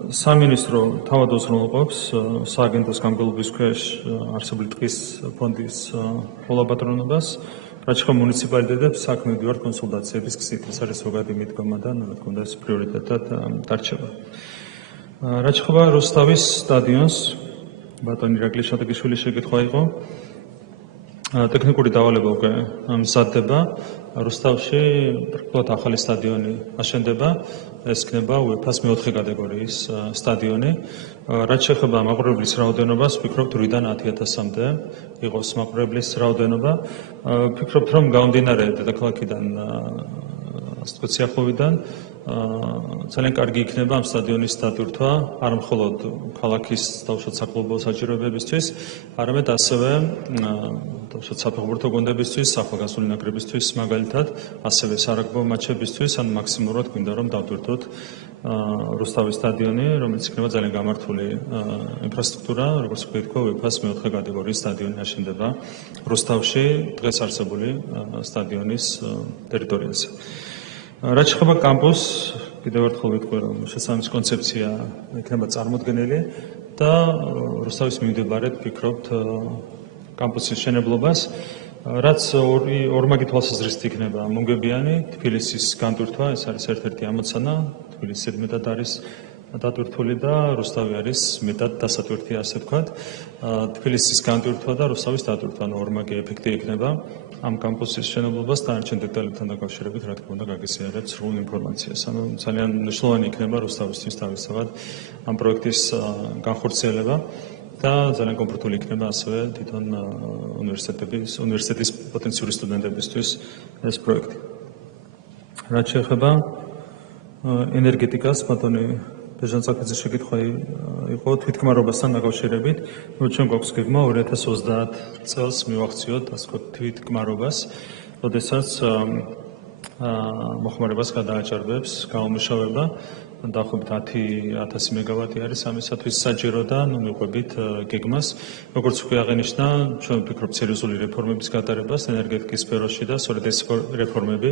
სამინისტრო თავად უზრუნველყოფს სააგენტოს გამგებლობის ქვეშ არსებული ტყის ფონდის მოლაპატრონობას, რაც შეეხება მუნიციპალიტეტებს, აქ მივდივართ კონსულტაციების გზით. ეს არის ზოგადი მიდგომა და რა თქმა უნდა ეს პრიორიტეტად დარჩება. რაც შეეხება რუსთავის სტადიონს, ბატონი ირაკლი შატაკიშვილის შეკითხვა იყო. ტექნიკური დავალება უკვე მზადდება. რუსთავში პრაქტიკულად ახალი სტადიონი აშენდება. ეს იქნება UEFA-ს მეოთხე კატეგორიის სტადიონი. რაც შეეხება მაყურებლის რაოდენობას, ვფიქრობთ 8-დან 10,000-მდე იყოს მაყურებლის რაოდენობა. ვფიქრობთ, რომ გამომდინარე დედაქალაქიდან სიახლოვიდან ძალიან კარგი იქნება ამ სტადიონის დატვირთვა, არა მხოლოდ ქალაქის თავშოთ საკლუბო საჭიროებებისთვის, არამედ ასევე თავშოთ საფეხბურთო გუნდებისთვის, ახალგაზრდული ნაკრებისთვის მაგალითად, ასევე სარაგბო მატჩებისთვის, ან მაქსიმალურად გვინდა რომ დავტვირთოთ რუსთავის სტადიონი, რომელიც იქნება ძალიან გამართული ინფრასტრუქტურა, როგორც ვთქვა, UEFA-ს მეოთხე კატეგორიის სტადიონი აშენდება რუსთავში, დღეს არსებული სტადიონის ტერიტორიაზე. რაც შეეხება კამპუსს, კიდევ ერთხელ ვიტყვი, რომ შესაბამისი კონცეფცია იქნება წარმოდგენილი და რუსთავის მიმდებარედ ვფიქრობთ კამპუსის შენებლობას, რაც ორმაგი თვალსაზრისით იქნება მომგებიანი, თბილისის განტვირთვა, ეს არის ერთ-ერთი ამოცანა, თბილისი მეტად არის დატვირთული და რუსთავი არის მეტად დასატვირთი, ასე ვთქვათ. თბილისის განტვირთვა და რუსთავის დატვირთვა, ორმაგი ეფექტი იქნება. ამ კამპუსის შენებლობას დანარჩენ დეტალებთან დაკავშირებით, რა თქმა უნდა, გაგიზიარებთ სრულ ინფორმაციას. ანუ ძალიან მნიშვნელოვანი იქნება რუსთავისთვის თავისთავად ამ პროექტის განხორციელება და ძალიან კომფორტული იქნება ასევე თვითონ უნივერსიტეტის პოტენციური სტუდენტებისთვის ეს პროექტი. რაც შეეხება ენერგეტიკას, ბატონი ბეჟანცაკიძის შეკითხვა იყო თვითგმარობასთან დაკავშირებით. ჩვენ გვაქვს გეგმა 2030 წელს მივახციოთ ასე ვთქვათ თვითგმარობას, როდესაც მოხმარებას გადააჭარბებს გამომუშავება. დაახლოებით 10,000 მეგავატი არის ამისათვის საჭირო და მივყვებით გეგმას. როგორც უკვე აღინიშნა, ჩვენ ვფიქრობთ სერიოზული რეფორმების გატარებას ენერგეტიკის სფეროში და სწორედ ეს რეფორმები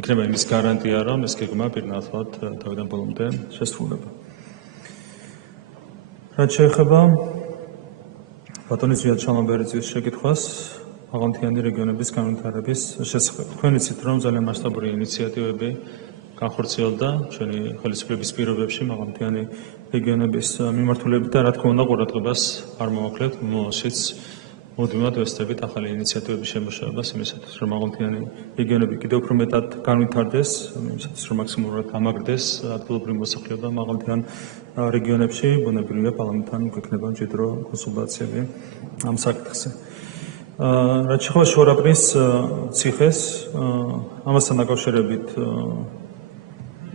იქნება იმის გარანტია, რომ ეს გეგმა პირნათლად თავიდან ბოლომდე შესრულდება. რაც შეეხება ბატონი ზვიად შალამბერიძის შეკითხვას მაღალმთიანი რეგიონების განვითარების შესახებ. თქვენ იცით, რომ ძალიან მასშტაბური ინიციატივები განხორციელდა ჩვენი ხელისუფლების პირობებში მაღალმთიანი რეგიონების მიმართულებით და რა თქმა უნდა ყურადღებას არ მოვაქლებთ მომავალშიც მუდმივად ვესწრებით ახალი ინიციატივების შემუშავებას იმისათვის რომ მაღალმთიანი რეგიონები კიდევ უფრო მეტად განვითარდეს იმისათვის რომ მაქსიმალურად ამაგრდეს ადგილობრივი მოსახლეობა მაღალმთიან რეგიონებში ბუნებრივია პარლამენტთან გვექნება მჭიდრო კონსულტაციები ამ საკითხზე. რაც შეეხება შორაპნის ციხეს ამასთან დაკავშირებით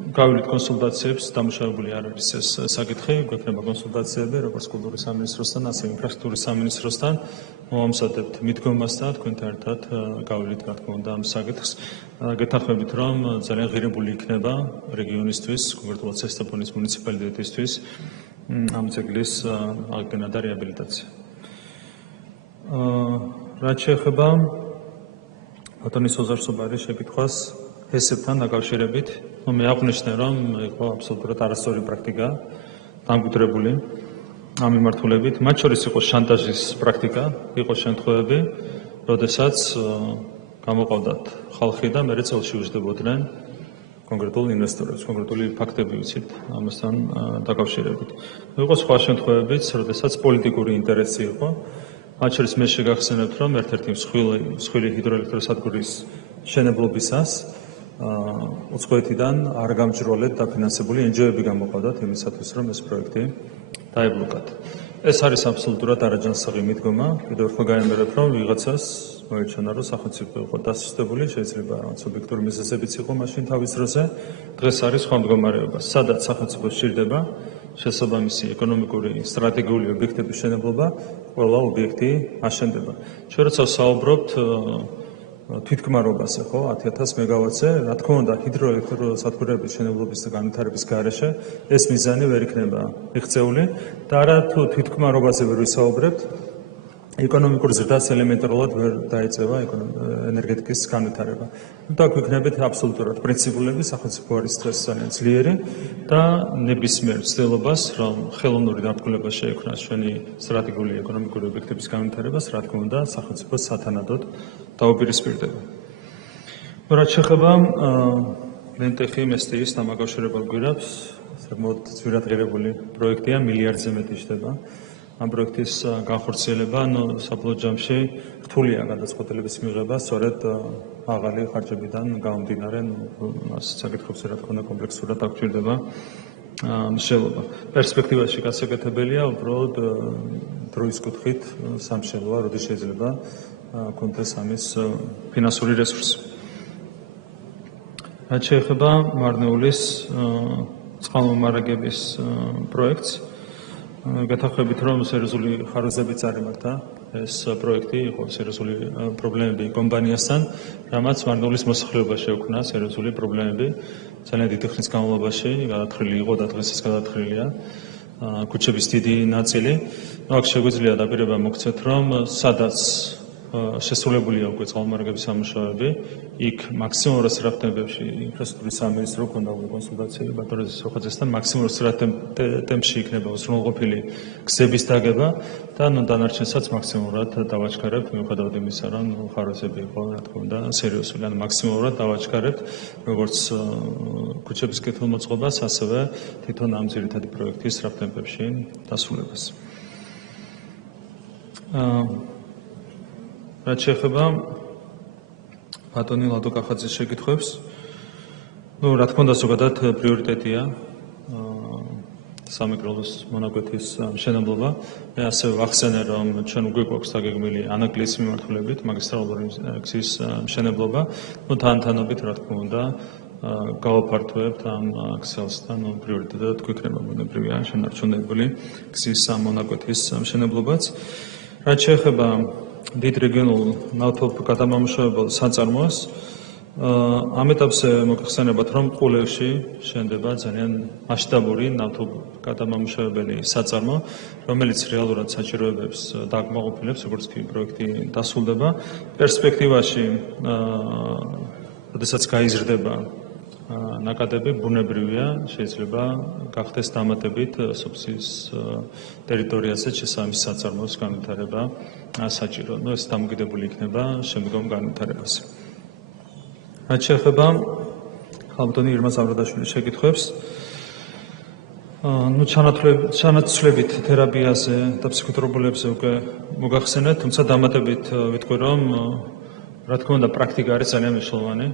გავივლით კონსულტაციებს, დამუშავებული არ არის ეს საკითხი, გვექნება კონსულტაციები როგორც კულტურის სამინისტროსთან, ასევე ინფრასტრუქტურის სამინისტროსთან. მოვამზადებთ მიდგომას და თქვენთან ერთად გავივლით, რა თქმა უნდა, ამ საკითხს. გეთანხმებით, რომ ძალიან ღირებული იქნება რეგიონისთვის, კონკრეტულად სესტაფონის მუნიციპალიტეტისთვის ამ ძეგლის აღდგენა და რეაბილიტაცია. რაც შეეხება ბატონის ოზარსობარის შეკითხვას ჰესებთან დაკავშირებით, მე აღვნიშნე, რომ იყო აბსოლუტურად არასწორი პრაქტიკა დამკვიდრებული ამ მიმართულებით. მათ შორის იყო შანტაჟის პრაქტიკა, იყო შემთხვევები, როდესაც გამოყავდათ ხალხი და მერე წელში უჯდებოდნენ კონკრეტულ ინვესტორებს, კონკრეტული ფაქტები ვიცით ამასთან დაკავშირებით. იყო სხვა შემთხვევებიც, როდესაც პოლიტიკური ინტერესი იყო. მათ შორის მე შეგახსენებთ, რომ ერთ-ერთი მსხვილი ჰიდროელექტროსადგურის შენებლობისას უცხოეთიდან არ გამჭრვალედ დაფინანსებული NGO-ები გამოყავდათ იმისათვის, რომ ეს პროექტი დაებლოკათ. ეს არის აბსოლუტურად არაჯანსაღი მიდგომა. კიდევ ერთხელ გაიმეორებ, რომ ვიღაცას მოეჩვენა, რომ სახელმწიფო იყო დასუსტებული, შეიძლება რაღაც ობიექტური მიზეზებიც იყო მაშინ თავის დროზე. დღეს არის სხვა მდგომარეობა, სადაც სახელმწიფო სჭირდება შესაბამისი ეკონომიკური სტრატეგიული ობიექტების მშენებლობა, ყველა ობიექტი აშენდება. ჩვენ როცა ვსაუბრობთ თვითგმარობაზე, ხო, 10.000 მეგავატზე, რა თქმა უნდა, ჰიდროელექტროსადგურების მშენებლობის და განვითარების გარეშე ეს მიზანი ვერ იქნება მიღწეული და არა თუ თვითგმარობაზე ვერ ვისაუბრებთ, ეკონომიკური ზრდას ელემენტარულად ვერ დაეწევა ენერგეტიკის განვითარება. და გვიქნებით აბსოლუტურად პრინციპულები, სახელმწიფო არის დღეს ძალიან ძლიერი და ნებისმიერ ცდილობას, რომ ხელოვნური დაფუძნება შეექმნას ჩვენი სტრატეგიული ეკონომიკური ობიექტების განვითარებას, რა თქმა უნდა, სახელმწიფო სათანადოდ დაუპირისპირდება. რაც შეეხება ლენტეხი მესტიის დამაკავშირებელ გვირაბს, საკმაოდ ძვირადღირებული პროექტია, მილიარდზე მეტი ხდება. ამ პროექტის განხორციელება, საბოლოო ჯამში რთულია გადაწყვეტილების მიღება, სწორედ მაღალი ხარჯებიდან გამომდინარე, მას საკითხებზე რა თქმა უნდა კომპლექსურად აღჭირდება მშენებლობა. პერსპექტივაში გასაკეთებელია უბრალოდ დროის კუთხით სამშენებლო, როდის შეიძლება კონდეს ამის ფინანსური რესურსი. რაც შეეხება მარნეულის წყალმომარაგების პროექტს, გათახმებით, რომ სერიოზული ხარისხები წარიმართა ეს პროექტი იყო სერიოზული პრობლემები კომპანიასთან, რამაც მარნეულის მოსახლეობა შეუქმნა სერიოზული პრობლემები. ძალიან დიდი ხნის განმავლობაში გადათხრილი იყო და დღესაც გადათხრილია ქუჩების დიდი ნაწილი. აქ შეგვიძლია დაპირება მოგცეთ, რომ სადაც შესრულებულია უკვე წყალმომარაგების სამუშაოები, იქ მაქსიმალურად სწრაფ ტემპებში ინფრასტრუქტურის სამინისტრო ქონდა უკვე კონსულტაციები ბატონი სოხაძესთან, მაქსიმალურად სწრაფ ტემპში იქნება უზრუნველყოფილი გზების დაგება და დანარჩენსაც მაქსიმალურად დავაჩქარებთ, მიუხედავად იმისა, რომ ხარისხები იყო, რა თქმა უნდა, სერიოზული, ანუ მაქსიმალურად დავაჩქარებთ როგორც ქუჩების კეთილმოწყობას, ასევე თვითონ ამ ძირითადი პროექტის სწრაფ ტემპებში დასრულებას. რაც შეეხება ბატონი ლადო კახაძის შეკითხვებს, რა თქმა უნდა, ზოგადად პრიორიტეტია სამეგრელოს მონაკვეთის მშენებლობა. მე ასევე ვახსენე, რომ ჩვენ უკვე გვაქვს დაგეგმილი ანაკლიის მიმართულებით მაგისტრალური გზის მშენებლობა. თანთანობით, რა თქმა უნდა, გავაფართოებთ ამ ქსელს და პრიორიტეტად გვიქნება ბუნებრივია შენარჩუნებული გზის მონაკვეთის მშენებლობაც. რაც შეეხება დიდ რეგიონულ ნავთობ გადამამუშავებელ საწარმოას, ამ ეტაპზე მოგხსენებათ, რომ ყულევში შენდება ძალიან მასშტაბური ნავთობ გადამამუშავებელი საწარმო, რომელიც რეალურად საჭიროებებს დააკმაყოფილებს, როგორც კი პროექტი დასრულდება. პერსპექტივაში, როდესაც გაიზრდება ნაკადები, ბუნებრივია, შეიძლება გახდეს დამატებით სოფლის ტერიტორიაზე შესაბამის საწარმოების განვითარება საჭირო. ეს დამოკიდებული იქნება შემდგომ განვითარებაზე. რაც შეეხება ხალბატონი ირმა ზავრადაშვილის შეკითხვებს, ჩანაცვლებით თერაპიაზე და ფსიქოთერაპიულებზე უკვე მოგახსენეთ, თუმცა დამატებით ვიტყვი, რომ რა თქმა უნდა, პრაქტიკა არის ძალიან მნიშვნელოვანი.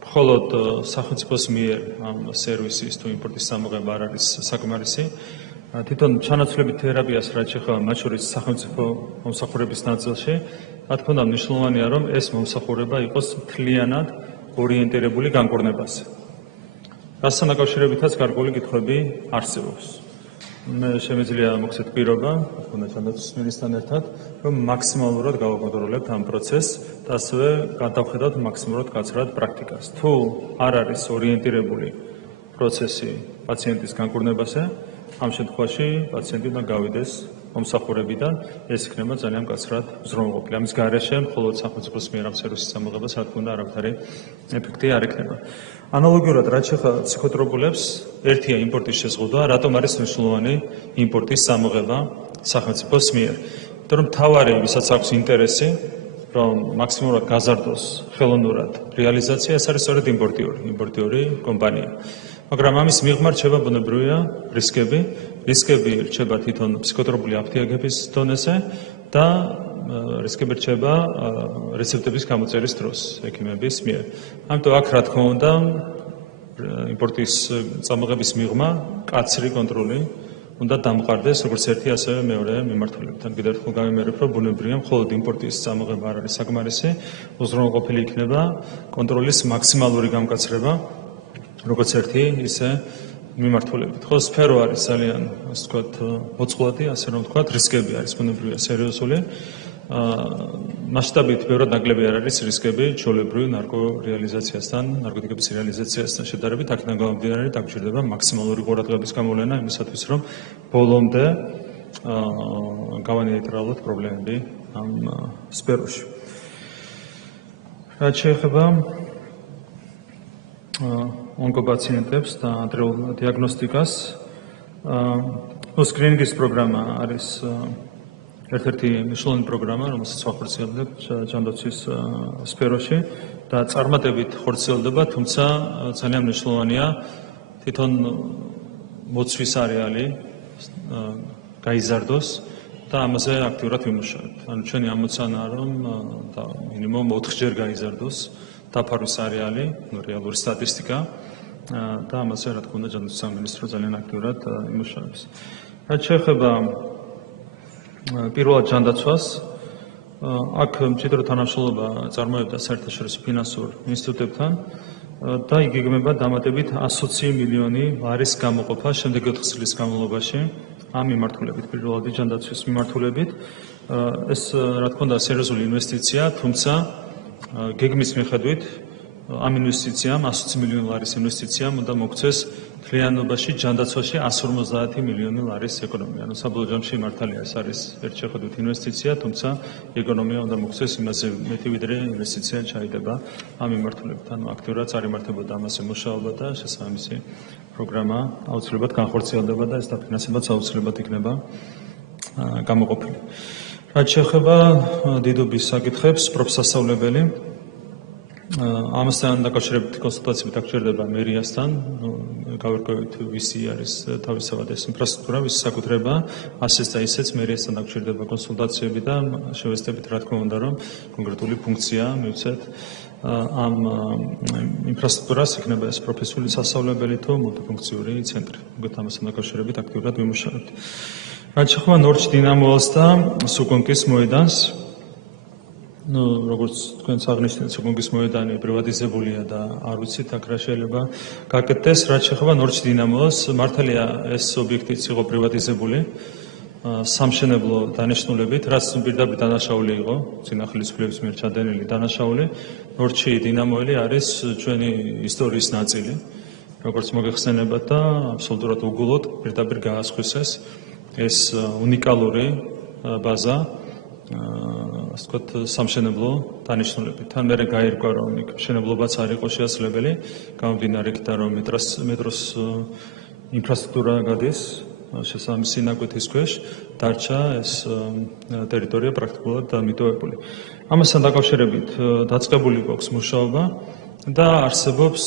მხოლოდ სახელმწიფოს მიერ ამ სერვისის თუ იმპორტის სამოღება არ არის საკმარისი. თვითონ ჩანაცვლებით თერაპიას რაც შეეხება მათ შორის სახელმწიფო მომსახურების ნაწილში, რა თქმა უნდა, მნიშვნელოვანია, რომ ეს მომსახურება იყოს მთლიანად ორიენტირებული განკურნებაზე. რასთან დაკავშირებითაც გარკვეული კითხვები არსებობს. მე შემიძლია მოგცეთ პირობა, თქო ჩანდაცვის მინისტრთან ერთად, რომ მაქსიმალურად გავაკონტროლებთ ამ პროცესს და ასევე გადავხედავთ მაქსიმალურად კაცრად პრაქტიკას. თუ არ არის ორიენტირებული პროცესი პაციენტის განკურნებაზე, ამ შემთხვევაში პაციენტი უნდა გავიდეს მომსახურებიდან, ეს იქნება ძალიან მკაცრად უზრუნველყოფილი. ამის გარეშე მხოლოდ სახელმწიფოს მიერ ამ სერვისის ამოღებას, რა თქმა უნდა, არავითარი ეფექტი არ იქნება. ანალოგიურად, რაც შეეხება ფსიქოთერაპიულებს, ერთია იმპორტის შეზღუდვა, რატომ არის მნიშვნელოვანი იმპორტის სამოღება სახელმწიფოს მიერ. იმიტომ რომ მთავარი, ვისაც აქვს ინტერესი, რომ მაქსიმალურად გაზარდოს ხელოვნურად რეალიზაცია, ეს არის სწორედ იმპორტიორი კომპანია. მაგრამ ამის მიღმა რჩება ბუნებრივია რისკები. რისკები რჩება თვითონ ფსიქოთერაპიული აფთიაქების დონეზე და რისკები რჩება რეცეპტების გამოწერის დროს ექიმების მიერ. ამიტომ აქ რა თქმა უნდა იმპორტის წამოღების მიღმა კაცრი კონტროლი უნდა დამყარდეს როგორც ერთი ასევე მეორე მიმართულებიდან. კიდევ ერთხელ გავიმერებ, რომ ბუნებრივია მხოლოდ იმპორტის წამოღება არ არის საკმარისი, უზრუნველყოფილი იქნება კონტროლის მაქსიმალური გამკაცრება, როგორც ერთი ისე მიმართულებით. ხო, სფერო არის ძალიან, ასე ვთქვათ, მოწყვლადი, ასე რომ ვთქვათ, რისკები არის ბუნებრივია სერიოზული. მასშტაბით ბევრად ნაკლები არ არის რისკები ჩვეულებრივი ნარკორეალიზაციასთან, ნარკოტიკების რეალიზაციასთან შედარებით, აქედან გამომდინარე დაგჭირდება მაქსიმალური ყურადღების გამოვლენა იმისათვის, რომ ბოლომდე გავანეიტრალოთ პრობლემები ამ სფეროში. რაც შეეხება ონკოპაციენტებს და ადრეულ დიაგნოსტიკას, სკრინინგის პროგრამა არის ერთ-ერთი მნიშვნელოვანი პროგრამა, რომელსაც ვახორციელებთ ჯანდაცვის სფეროში და წარმატებით ხორციელდება, თუმცა ძალიან მნიშვნელოვანია თვითონ მოცვის არეალი გაიზარდოს და ამაზე აქტიურად ვიმუშავებთ. ანუ ჩვენი ამოცანაა, რომ მინიმუმ 4-ჯერ გაიზარდოს დაფარვის არეალი, რეალური სტატისტიკა და ამაზე რა თქმა უნდა ჯანდაცვის სამინისტრო ძალიან აქტიურად იმუშავებს. რაც შეეხება პირველად ჯანდაცვას, აქ მჭიდრო თანამშრომლობა წარმოებდა საერთაშორისო ფინანსურ ინსტიტუტებთან და იგეგმება დამატებით 120 მილიონი ლარის გამოყოფა შემდეგი 4 წლის განმავლობაში ამ მიმართულებით, პირველადი ჯანდაცვის მიმართულებით. ეს რა თქმა უნდა სერიოზული ინვესტიცია, თუმცა გეგმის მიხედვით ამ ინვესტიციამ 120 მილიონი ლარის ინვესტიციამ უნდა მოგვცეს მთლიანობაში ჯანდაცვაში 150 მილიონი ლარის ეკონომია. ანუ საბოლოო ჯამში მართალია ეს არის ერთ შეხედვით ინვესტიცია, თუმცა ეკონომია უნდა მოგვცეს იმაზე მეტი ვიდრე ინვესტიცია ჩაიდება ამ მიმართულებით. ანუ აქტიურად წარიმართებოდა ამაზე მუშაობა და შესაბამისი პროგრამა აუცილებლად განხორციელდება და ეს დაფინანსებაც აუცილებლად იქნება გამოყოფილი. რაც შეეხება დიდობის საკითხებს, პროფსასწავლებელი ამასთან დაკავშირებით კონსულტაციები დაგჭირდება მერიასთან, გავერკვევით ვისი არის თავისთავად ეს ინფრასტრუქტურა, ვისი საკუთრება, ასეც და ისეც მერიასთან დაგჭირდება კონსულტაციები და შევეცდებით რა თქმა უნდა, რომ კონკრეტული ფუნქცია მივცეთ ამ ინფრასტრუქტურას, იქნება ეს პროფესიული სასწავლებელი თუ მულტიფუნქციური ცენტრი. მოგეთ ამასთან დაკავშირებით აქტიურად ვიმუშავებთ. რაც შეეხება ნორჩ დინამოელს და სუკონკის მოედანს, როგორც თქვენც აღნიშნეთ, სუკონკის მოედანი პრივატიზებულია და არ ვიცით აქ რა შეიძლება გაკეთდეს. რაც შეეხება ნორჩ დინამოელს, მართალია ეს ობიექტიც იყო პრივატიზებული სამშენებლო დანიშნულებით, რაც პირდაპირ დანაშაული იყო, წინახლის ფლების მიერ ჩადენილი დანაშაული. ნორჩი დინამოელი არის ჩვენი ისტორიის ნაწილი, როგორც მოგეხსენებათ და აბსოლუტურად უგულოდ პირდაპირ გაასხვისეს ეს უნიკალური ბაზა, ასე ვთქვათ, სამშენებლო დანიშნულებით. თან მერე გაირკვა, რომ იქ მშენებლობაც არ იყო შესაძლებელი, გამომდინარე იქიდან, რომ მეტროს ინფრასტრუქტურა გადის შესაბამისი ნაკვეთის ქვეშ, დარჩა ეს ტერიტორია პრაქტიკულად მიტოვებული. ამასთან დაკავშირებით დაწყებული გვაქვს მუშაობა და არსებობს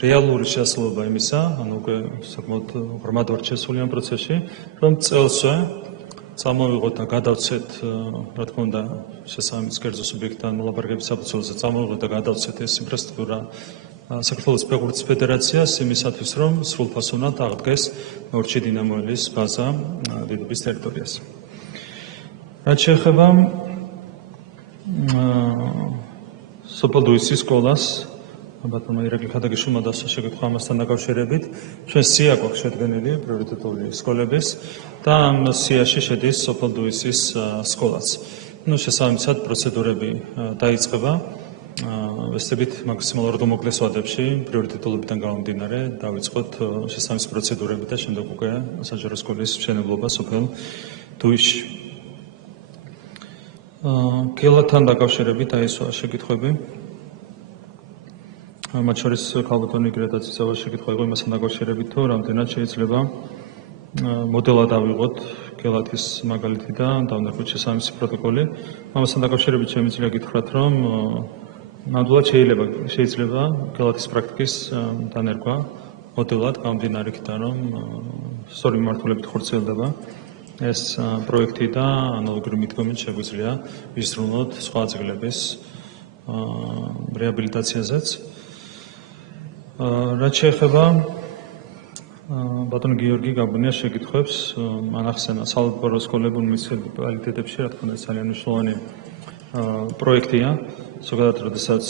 რეალური შესაძლებლობა იმისა, ანუ უკვე საკმაოდ ღრმად ვართ შესული ამ პროცესში, რომ წელსვე წამოვიღოთ და გადავცეთ, რა თქმა უნდა, შესაბამის კერძო სუბიექტთან მოლაპარაკების საფუძველზე წამოვიღოთ და გადავცეთ ეს ინფრასტრუქტურა საქართველოს ფეხბურთის ფედერაციას იმისათვის, რომ სრულფასოვნად აღდგეს ნორჩი დინამოელის ბაზა დიდების ტერიტორიაზე. რაც შეეხება სოფელ დუისის სკოლას, ბატონმა ირაკლი ხადაგიშვილმა დასვა შეკითხვა ამასთან დაკავშირებით, ჩვენ სია გვაქვს შედგენილი პრიორიტეტული სკოლების და ამ სიაში შედის სოფელ დუისის სკოლაც. შესაბამისად პროცედურები დაიწყება. ვესწრებით მაქსიმალურად უმოკლეს ვადებში პრიორიტეტულობიდან გამომდინარე დავიწყოთ შესაბამისი პროცედურები და შემდეგ უკვე საჯარო სკოლის მშენებლობა სოფელ დუისში. გელათთან დაკავშირებით დაისვა შეკითხვები. მათ შორის ქალბატონი გრედაცის შეკითხვა იყო იმასთან დაკავშირებით, თუ რამდენად შეიძლება მოდელად ავიღოთ გელათის მაგალითი და დავნახოთ შესაბამისი პროტოკოლი. ამასთან დაკავშირებით შემიძლია გითხრათ, რომ ნამდვილად შეიძლება გელათის პრაქტიკის დანერგვა მოდელად გამომდინარე იქიდან, რომ სწორი მიმართულებით ხორციელდება ეს პროექტი და ანალოგიური მიდგომით შეგვიძლია ვიზრუნოთ სხვა ძეგლების რეაბილიტაციაზეც. რაც შეეხება ბატონო გიორგი გაბუნია შეკითხვებს მან ახსენა საალგებრო სკოლებურ მუნიციპალიტეტებში რა თქმა უნდა ძალიან მნიშვნელოვანი პროექტია ზოგადად როდესაც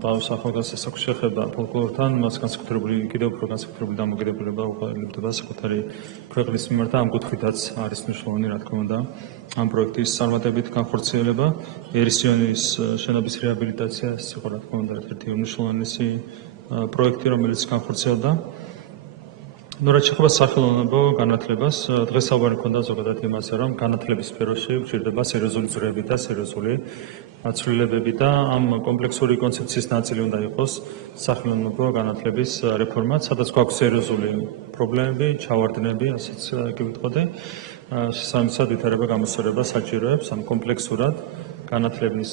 ბავშვს ახალგაზრდას აქვს შეხება ფოლკლორთან მას განსაკუთრებული კიდევ უფრო განსაკუთრებული დამოკიდებულება უყურებდება საკუთარი ქვეყნის მიმართ და ამ კუთხითაც არის მნიშვნელოვანი რა თქმა უნდა ამ პროექტის წარმატებით განხორციელება ერისიონის შენობის რეაბილიტაცია ეს იყო რა თქმა უნდა ერთ-ერთი უმნიშვნელოვანესი პროექტი რომელიც განხორციელდა რაც შეეხება სახელოვნებო განათლებას, დღეს საუბარი მქონდა ზოგადად იმაზე, რომ განათლების სფეროში გვჭირდება სერიოზული ძვრები და სერიოზული ცვლილებები და ამ კომპლექსური კონცეფციის ნაწილი უნდა იყოს სახელოვნებო განათლების რეფორმა, სადაც გვაქვს სერიოზული პრობლემები, ჩავარდნები, ასეც კი ვიტყოდი. შესაბამისად ვითარება გამოსწორება საჭიროებს ამ კომპლექსურად განათლების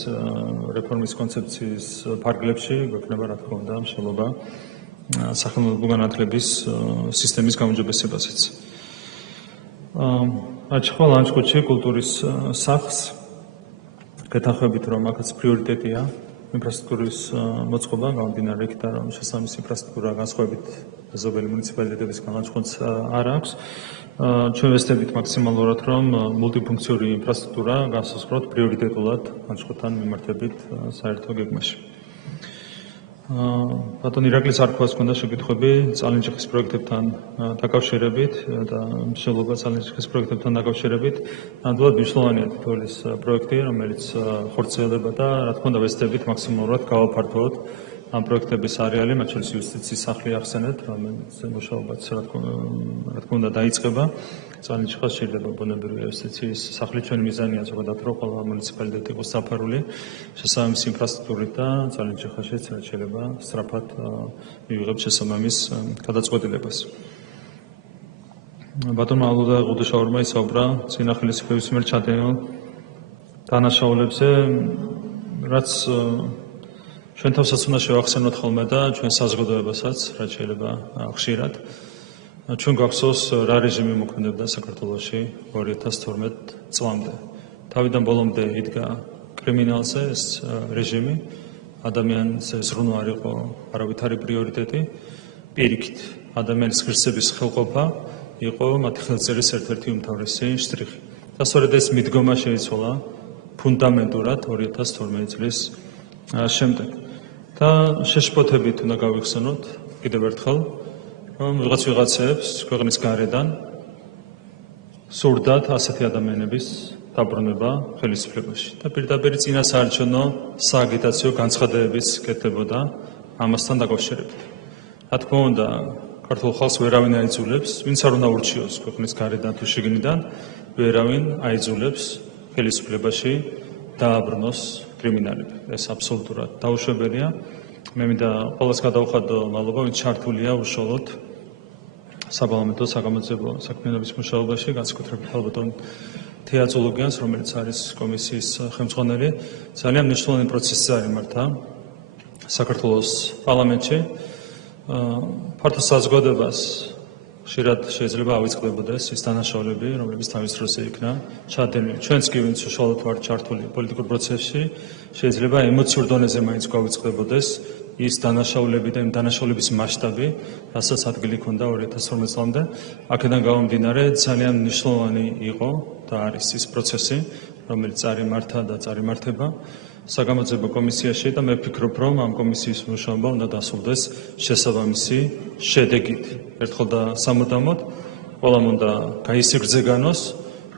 რეფორმის კონცეფციის ფარგლებში გვექნება რა თქმა უნდა მშენებლობა სახელმწიფო განათლების სისტემის გაუმჯობესებასაც. აჩხვა ლანჩხუთში კულტურის სახლს გეთანხმებით რომ აქაც პრიორიტეტია ინფრასტრუქტურის მოწყობა გამომდინარე იქიდან რომ შესაბამისი ინფრასტრუქტურა განსხვავებით ზოგიერთი მუნიციპალიტეტებისგან ლანჩხუთს არ აქვს. ჩვენ ვესწრებით მაქსიმალურად რომ მულტიფუნქციური ინფრასტრუქტურა განსაზღვროთ პრიორიტეტულად ლანჩხუთთან მიმართებით საერთო გეგმაში. ბატონ ირაკლის არქივას ჰქონდა შეკითხვები წალენჯიხის პროექტებთან დაკავშირებით და მშენებლობა წალენჯიხის პროექტებთან დაკავშირებით. ნამდვილად მნიშვნელოვანია თითოეული პროექტი, რომელიც ხორციელდება და რა თქმა უნდა ვეცდებით მაქსიმალურად გავაფართოვოთ ამ პროექტების არეალი, მათ შორის იუსტიციის სახლი ახსენეთ, რომელიც მუშაობაც რა თქმა უნდა დაიწყება. წალენჯიხას შეიძლება ბუნებრივია იუსტიციის სახლი ჩვენი მიზანია ზოგადად რომ ყველა მუნიციპალიტეტი იყოს დაფარული შესაბამისი ინფრასტრუქტურით და წალენჯიხაშიც შეიძლება სწრაფად მივიღებთ შესაბამის გადაწყვეტილებას. ბატონმა ალუდა ღუდეშაურმა ისაუბრა წინა ხელისუფლების მიერ ჩადენილ დანაშაულებზე, რაც ჩვენ თავსაც უნდა შევახსენოთ ხოლმე და ჩვენ საზოგადოებასაც, რაც შეიძლება ხშირად. ჩვენ გვახსოვს რა რეჟიმი მოქმედებდა საქართველოში 2012 წლამდე. თავიდან ბოლომდე იდგა კრიმინალზე ეს რეჟიმი, ადამიანის ზრუნვა არ იყო არავითარი პრიორიტეტი, პირიქით ადამიანის ღირსების ხელყოფა იყო მათი ხელწერის ერთ-ერთი უმთავრესი შტრიხი. და სწორედ ეს მიდგომა შეიცვალა ფუნდამენტურად 2012 წლის შემდეგ. და შეშფოთებით უნდა გავიხსენოთ კიდევ ერთხელ რომ ვიღაცებს ქვეყნის გარედან სურდათ ასეთი ადამიანების დაბრუნება ხელისუფლებაში და პირდაპირ წინასაარჩევნო სააგიტაციო განცხადებებიც კეთდებოდა ამასთან დაკავშირებით. რა თქმა უნდა, ქართულ ხალხს ვერავინ აიძულებს, ვინც არ უნდა ურჩიოს ქვეყნის გარედან თუ შიგნიდან, ვერავინ აიძულებს ხელისუფლებაში დააბრუნოს კრიმინალები. ეს აბსოლუტურად დაუშვებელია. მე მინდა ყველას გადავხადო მადლობა, ვინც ჩართულია უშუალოდ საპარლამენტო საგამოძიებო საქმიანობის მუშაობაში, განსაკუთრებით ალბათონ თეატროლოგიას, რომელიც არის კომისიის ხელმძღვანელი, ძალიან მნიშვნელოვანი პროცესი წარიმართა საქართველოს პარლამენტში. ფართო საზოგადოებას ხშირად შეიძლება ავიწყდებოდეს ის დანაშაულები, რომლებიც თავის დროზე იქნა ჩადენილი. ჩვენც კი ვინც უშუალოდ ვართ ჩართული პოლიტიკურ პროცესში, შეიძლება ემოციურ დონეზე მაინც გავიწყდებოდეს ის დანაშაულები და იმ დანაშაულების მასშტაბი, რასაც ადგილი ჰქონდა 2012 წლამდე. აქედან გამომდინარე, ძალიან მნიშვნელოვანი იყო და არის ის პროცესი, რომელიც წარიმართა და წარიმართება საგამოძიებო კომისიაში და მე ვფიქრობ, რომ ამ კომისიის მუშაობა უნდა დასრულდეს შესაბამისი შედეგით. ერთხელ და სამუდამოდ ყველამ უნდა გაისიგრძე განოს,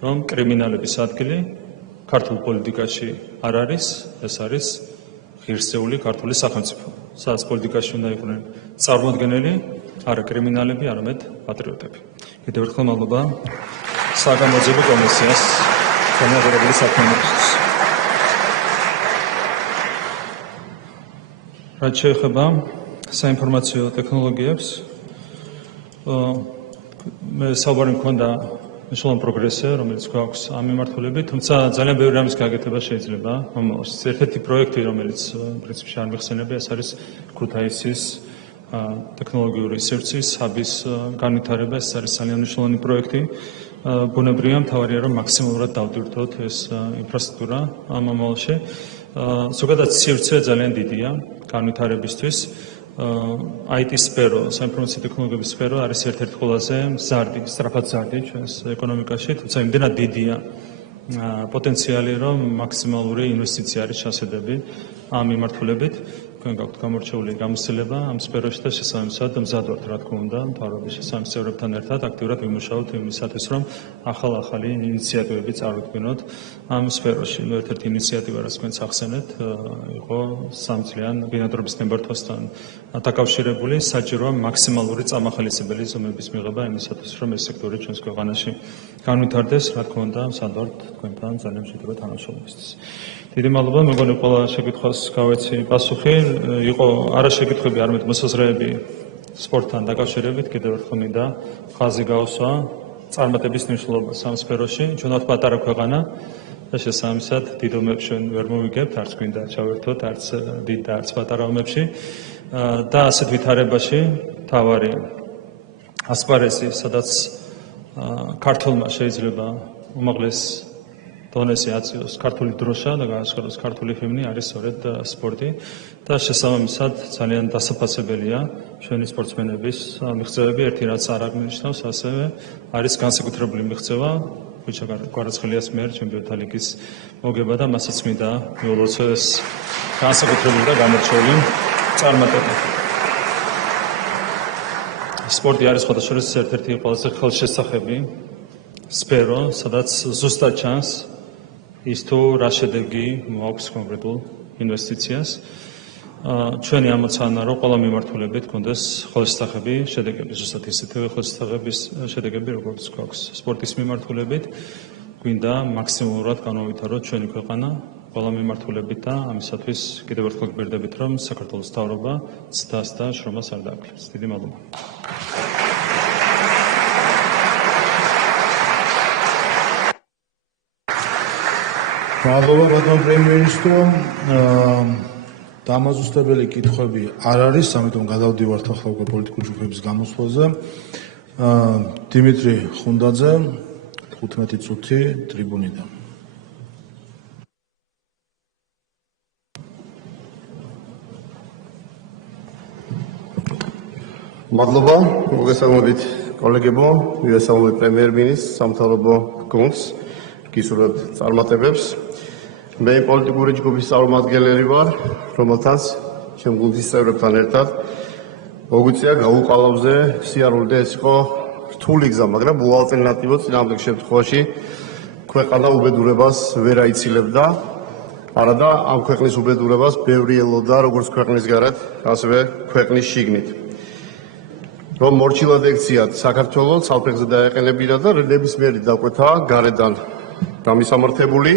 რომ კრიმინალების ადგილი ქართულ პოლიტიკაში არ არის, ეს არის ღირსეული ქართული სახელმწიფო. სადაც პოლიტიკაში უნდა იყვნენ წარმოადგენელი არა კრიმინალები, არამედ პატრიოტები. კიდევ ერთხელ მადლობა საგამოძიებო კომისიას განმეორებული საქმიანობისთვის. რაც შეეხება საინფორმაციო ტექნოლოგიებს, მე საუბარი მქონდა მნიშვნელოვანი პროგრესი, რომელიც გვაქვს ამ მიმართულებით, თუმცა ძალიან ბევრი რამის გაკეთება შეიძლება მომავალში. ერთ-ერთი პროექტი, რომელიც პრინციპში არ მიხსენებია, ეს არის ქუთაისის ტექნოლოგიური სივრცის ჰაბის განვითარება, ეს არის ძალიან მნიშვნელოვანი პროექტი. ბუნებრივია, მთავარია რომ მაქსიმალურად დავტვირთოთ ეს ინფრასტრუქტურა ამ მომავალში. ზოგადად სივრცე ძალიან დიდია განვითარებისთვის. IT სფერო, საინფორმაციო ტექნოლოგიების სფერო არის ერთ-ერთი ყველაზე მზარდი, სწრაფად მზარდი ჩვენს ეკონომიკაში, თუმცა იმდენად დიდია პოტენციალი, რომ მაქსიმალური ინვესტიცია არის ჩასედები ამ მიმართულებით. თქვენ გაქვთ გამორჩეული გამოცდილება ამ სფეროში და შესაბამისად მზადვართ, რა თქმა უნდა, მთავრობის შესაბამის წევრებთან ერთად აქტიურად ვიმუშაოთ იმისათვის, რომ ახალი ინიციატივები წარუდგინოთ ამ სფეროში. ერთ-ერთი ინიციატივა, რაც თქვენც ახსენეთ, იყო სამწლიან ბინადრობის ნებართვასთან დაკავშირებული საჭიროა მაქსიმალური წამახალისებელი ზომების მიღება იმისათვის, რომ ეს სექტორი ჩვენს ქვეყანაში განვითარდეს, რა თქმა უნდა, მზადვართ თქვენთან ძალიან მშვიდობა თანამშრომლობისთვის. დიდი მადლობა, მეგონი ყველა შეკითხვას გავეცი პასუხი. იყო არა შეკითხვები, არამედ მოსაზრებები სპორტთან დაკავშირებით, კიდევ ერთხელ მინდა ხაზი გაუსვა წარმატების მნიშვნელობას ამ სფეროში. ჩვენ ვართ პატარა ქვეყანა და შესაბამისად დიდ ომებში ვერ მოვიგებთ, არც გვინდა ჩავერთოთ, არც დიდ და არც პატარა ომებში. და ასეთ ვითარებაში თავარი ასპარეზი, სადაც ქართულმა შეიძლება უმაღლეს დონეზე აწიოს ქართული დროშა და გააშკაროს ქართული ჰიმნი, არის სწორედ სპორტი და შესაბამისად ძალიან დასაფასებელია ჩვენი სპორტსმენების მიღწევები. ერთი რაც არ აღნიშნავს, ასევე არის განსაკუთრებული მიღწევა ქუჩა კვარაცხელიას მიერ ჩემპიონთა ლიგის მოგება და მასაც მინდა მიულოცოს განსაკუთრებული და გამორჩეული წარმატება. სპორტი არის სხვადასხვა ერთ-ერთი ყველაზე ხელშესახები სფერო, სადაც ზუსტად ჩანს ის თუ რა შედეგი მოაქვს კონკრეტულ ინვესტიციას. ჩვენი ამოცანა რომ ყველა მიმართულებით კონდეს ხელშესახები შედეგები, ზუსტად ისეთივე ხელშესახების შედეგები, როგორც გვაქვს სპორტის მიმართულებით. გვინდა მაქსიმალურად განავითაროთ ჩვენი ქვეყანა ყველა მიმართულებით და ამისათვის კიდევ ერთხელ გვერდებით, რომ საქართველოს მთავრობა ცდას და შრომას არ დააკლებს. დიდი მადლობა. მადლობა ბატონ პრემიერ-მინისტრო. დამაზუსტებელი კითხვები არ არის, ამიტომ გადავდივართ ახლა უკვე პოლიტიკური ჯგუფების გამოსვლაზე. დიმიტრი ხუნდაძე 15 წუთი ტრიბუნიდან. მადლობა, მოგესალმებით კოლეგებო, მივესალმებით პრემიერ-მინისტრს, სამთავრობო გუნდს, გისურვებთ წარმატებებს. მე პოლიტიკური ჯგუფის წარმომადგენელი ვარ, რომელთანაც ჩემ გუნდის წევრებთან ერთად მოგვიწია გაუყალავზე სიარული და ეს იყო რთული გზა, მაგრამ უალტერნატივო წინააღმდეგ შემთხვევაში ქვეყანა უბედურებას ვერ აიცილებდა. არადა ამ ქვეყნის უბედურებას ბევრი ელოდა, როგორც ქვეყნის გარეთ, ასევე ქვეყნის შიგნით. რომ მორჩილად ექციათ საქართველოს, ცალფეხზე დაეყენებინა და ნებისმიერი დაკვეთა გარედან გამისამართებული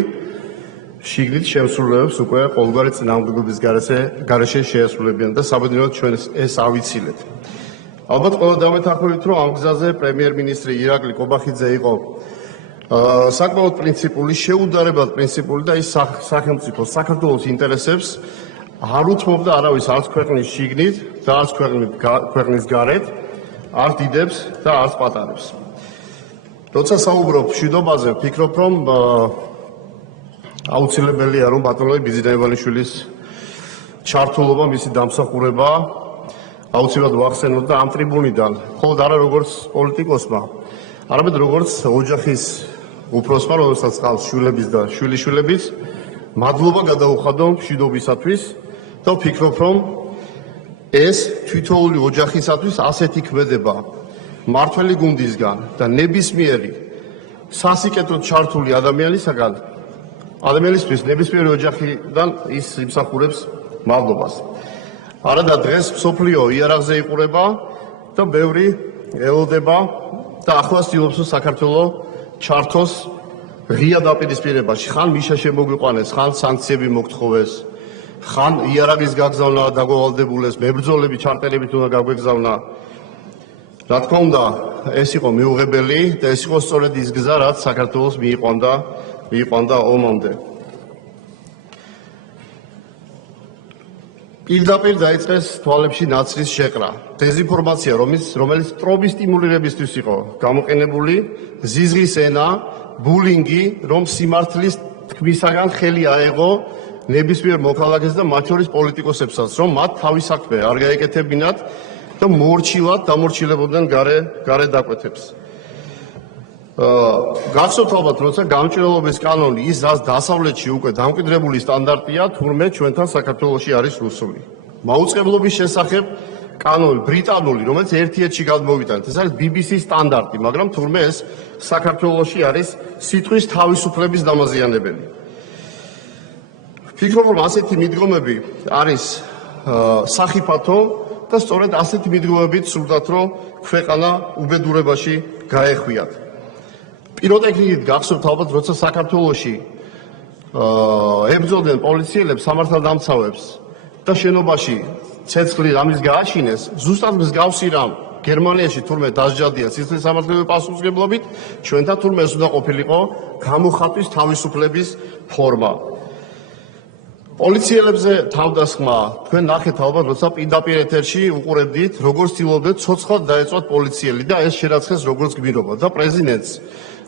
შიგნით შემსრულებებს უკვე ყოველგვარი წინააღმდეგობის გარეშე შეესრულებიან და საბედნიეროდ ჩვენ ეს ავიცილეთ. ალბათ ყველა დამეთანხმებით, რომ ამ გზაზე პრემიერ-მინისტრი ირაკლი კობახიძე იყო საკმაოდ პრინციპული, შეუდარებლად პრინციპული და ის სახელმწიფო საქართველოს ინტერესებს არ უთმობდა არავის არც ქვეყნის შიგნით და არც ქვეყნის გარეთ, არც დიდებს და არც პატარებს. როცა საუბრობ მშვიდობაზე, ვფიქრობ, რომ აუცილებელია, რომ ბატონი ბიზნესმენის ჩართულობა, მისი დამსახურება აუცილებლად ვახსენოთ და ამ ტრიბუნიდან, მხოლოდ არა როგორც პოლიტიკოსმა, არამედ როგორც ოჯახის უფროსმა, რომელსაც ყავს შვილების და შვილიშვილების, მადლობა გადაუხადო მშვიდობისათვის და ვფიქრობ, რომ ეს თითოეული ოჯახისათვის ასეთი ქმედება მართველი გუნდისგან და ნებისმიერი სასიკეთოდ ჩართული ადამიანისთვის ნებისმიერი ოჯახიდან ის იმსახურებს მადლობას. არადა დღეს მსოფლიო იარაღზე იყურება და ბევრი ელოდება და ახლა ცდილობს რომ საქართველოს ჩართოს ღია დაპირისპირებაში. ხან მიშა შემოგვიყვანეს, ხან სანქციები მოგთხოვეს, ხან იარაღის გაგზავნა დაგვავალდებულეს, მებრძოლები ჩარტერებით უნდა გაგვეგზავნა. რა თქმა უნდა, ეს იყო მიუღებელი და ეს იყო სწორედ ის გზა, რაც საქართველოს მიიყვანდა ომამდე. პირდაპირ დაიწყეს თვალებში ნაცრის შეყრა. დეზინფორმაცია, რომელიც ტრობის სტიმულირებისთვის იყო გამოყენებული, ზიზღის ენა, ბულინგი, რომ სიმართლის თქმისაგან ხელი აეღო ნებისმიერ მოქალაქეს და მათ შორის პოლიტიკოსებსაც, რომ მათ თავის საქმე არ გაეკეთებინათ და მორჩილად დამორჩილებოდნენ გარე დაკვეთებს. გახსოვთ ალბათ, როცა გამჭირვალობის კანონი ის რაც დასავლეთში უკვე დამკვიდრებული სტანდარტია, თურმე ჩვენთან საქართველოში არის რუსული. მაუწყებლობის შესახებ კანონი ბრიტანული, რომელიც ერთ-ერთში გადმოვიტანეთ. ეს არის BBC-ის სტანდარტი, მაგრამ თურმე ეს საქართველოში არის სიტყვის თავისუფლების დამაზიანებელი. ვფიქრობ, რომ ასეთი მიდგომები არის სახიფათო და სწორედ ასეთი მიდგომებით სურდათ, რომ ქვეყანა უბედურებაში გაეხვიათ. პიროტექნიკით გახსოვთ ალბათ, როცა საქართველოში ებრძოდნენ პოლიციელებს, სამართალდამცავებს და შენობაში ცეცხლი რამის გააჩინეს, ზუსტად მსგავსი რამ გერმანიაში თურმე დასჯადია სისხლის სამართლებრივი პასუხისმგებლობით, ჩვენთან თურმე ეს უნდა ყოფილიყო გამოხატვის თავისუფლების ფორმა. პოლიციელებზე თავდასხმა, თქვენ ნახეთ ალბათ, როცა პირდაპირ ეთერში უყურებდით, როგორც ცდილობდნენ ცოცხლად დაეწვათ პოლიციელი და ეს შერაცხეს როგორც გმირობა და პრეზიდენტს,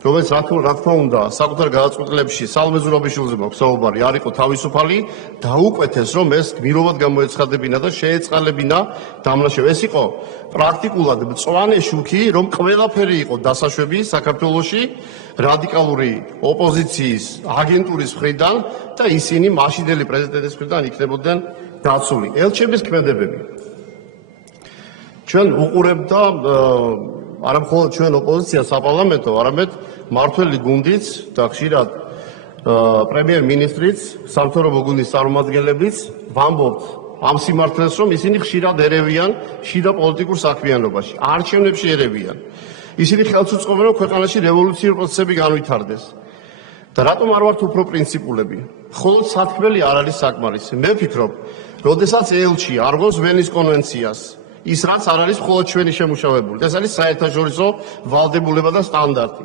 რომელიც რა თქმა უნდა, საკუთარ გადაწყვეტილებში სალომე ზურაბიშვილზე მაქვს საუბარი, არ იყო თავისუფალი, დაუკვეთეს, რომ ეს გმირობად გამოეცხადებინა და შეეწყალებინა დამნაშავე. ეს იყო პრაქტიკულად მწვანე შუქი, რომ ყველაფერი იყო დასაშვები საქართველოში რადიკალური ოპოზიციის აგენტურის მხრიდან და ისინი მაშინდელი პრეზიდენტის მხრიდან იქნებოდნენ დაცული. ელჩების ქმედებები. ჩვენ უყურებთ და არა მხოლოდ ჩვენ ოპოზიცია საპარლამენტო, არამედ მართველი გუნდიც და ხშირად პრემიერ-მინისტრიც, სამთავრობო გუნდის წარმომადგენლებიც ვამბობთ ამ სიმართლეს, რომ ისინი ხშირად ერევიან შიდა პოლიტიკურ საქმიანობაში, არჩევნებში ერევიან. ისინი ხელს უწყობენ, რომ ქვეყანაში რევოლუციური პროცესები განვითარდეს. და რატომ არ ვართ უფრო პრინციპულები? მხოლოდ სათქმელი არ არის საკმარისი. მე ვფიქრობ, როდესაც ელჩი არგოს ვენის კონვენციას, ის რაც არ არის მხოლოდ ჩვენი შემუშავებული. ეს არის საერთაშორისო ვალდებულება და სტანდარტი.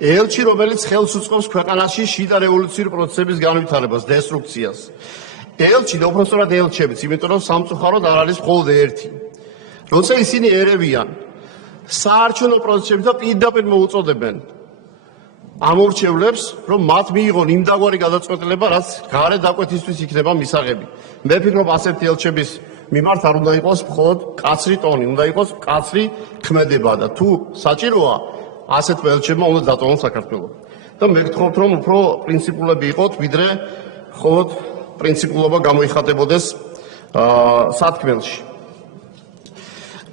ელჩი, რომელიც ხელს უწყობს ქვეყანაში შიდა რევოლუციური პროცესების განვითარებას, დესტრუქციას. ელჩი და უпростоრად ელჩებიც, იმიტომ რომ სამწუხაროდ არ არის მხოლოდ ერთი. როცა ისინი ერევიან საარჩევნო პროცესებში და პირდაპირ მოუწოდებენ ამორჩევლებს, რომ მათ მიიღონ იმდაგვარი გადაწყვეტილება, რაც გარე დაკვეთისთვის იქნება მისაღები. მე ვფიქრობ, ასეთი ელჩების მიმართ არ უნდა იყოს მხოლოდ კაცრი ტონი, უნდა იყოს კაცრი ქმედება და თუ საჭიროა, ასეთმა ელჩებმა უნდა დატოვონ საქართველო. და მე გთხოვთ, რომ უფრო პრინციპულები იყოთ, ვიდრე მხოლოდ პრინციპულობა გამოიხატებოდეს სათქმელში.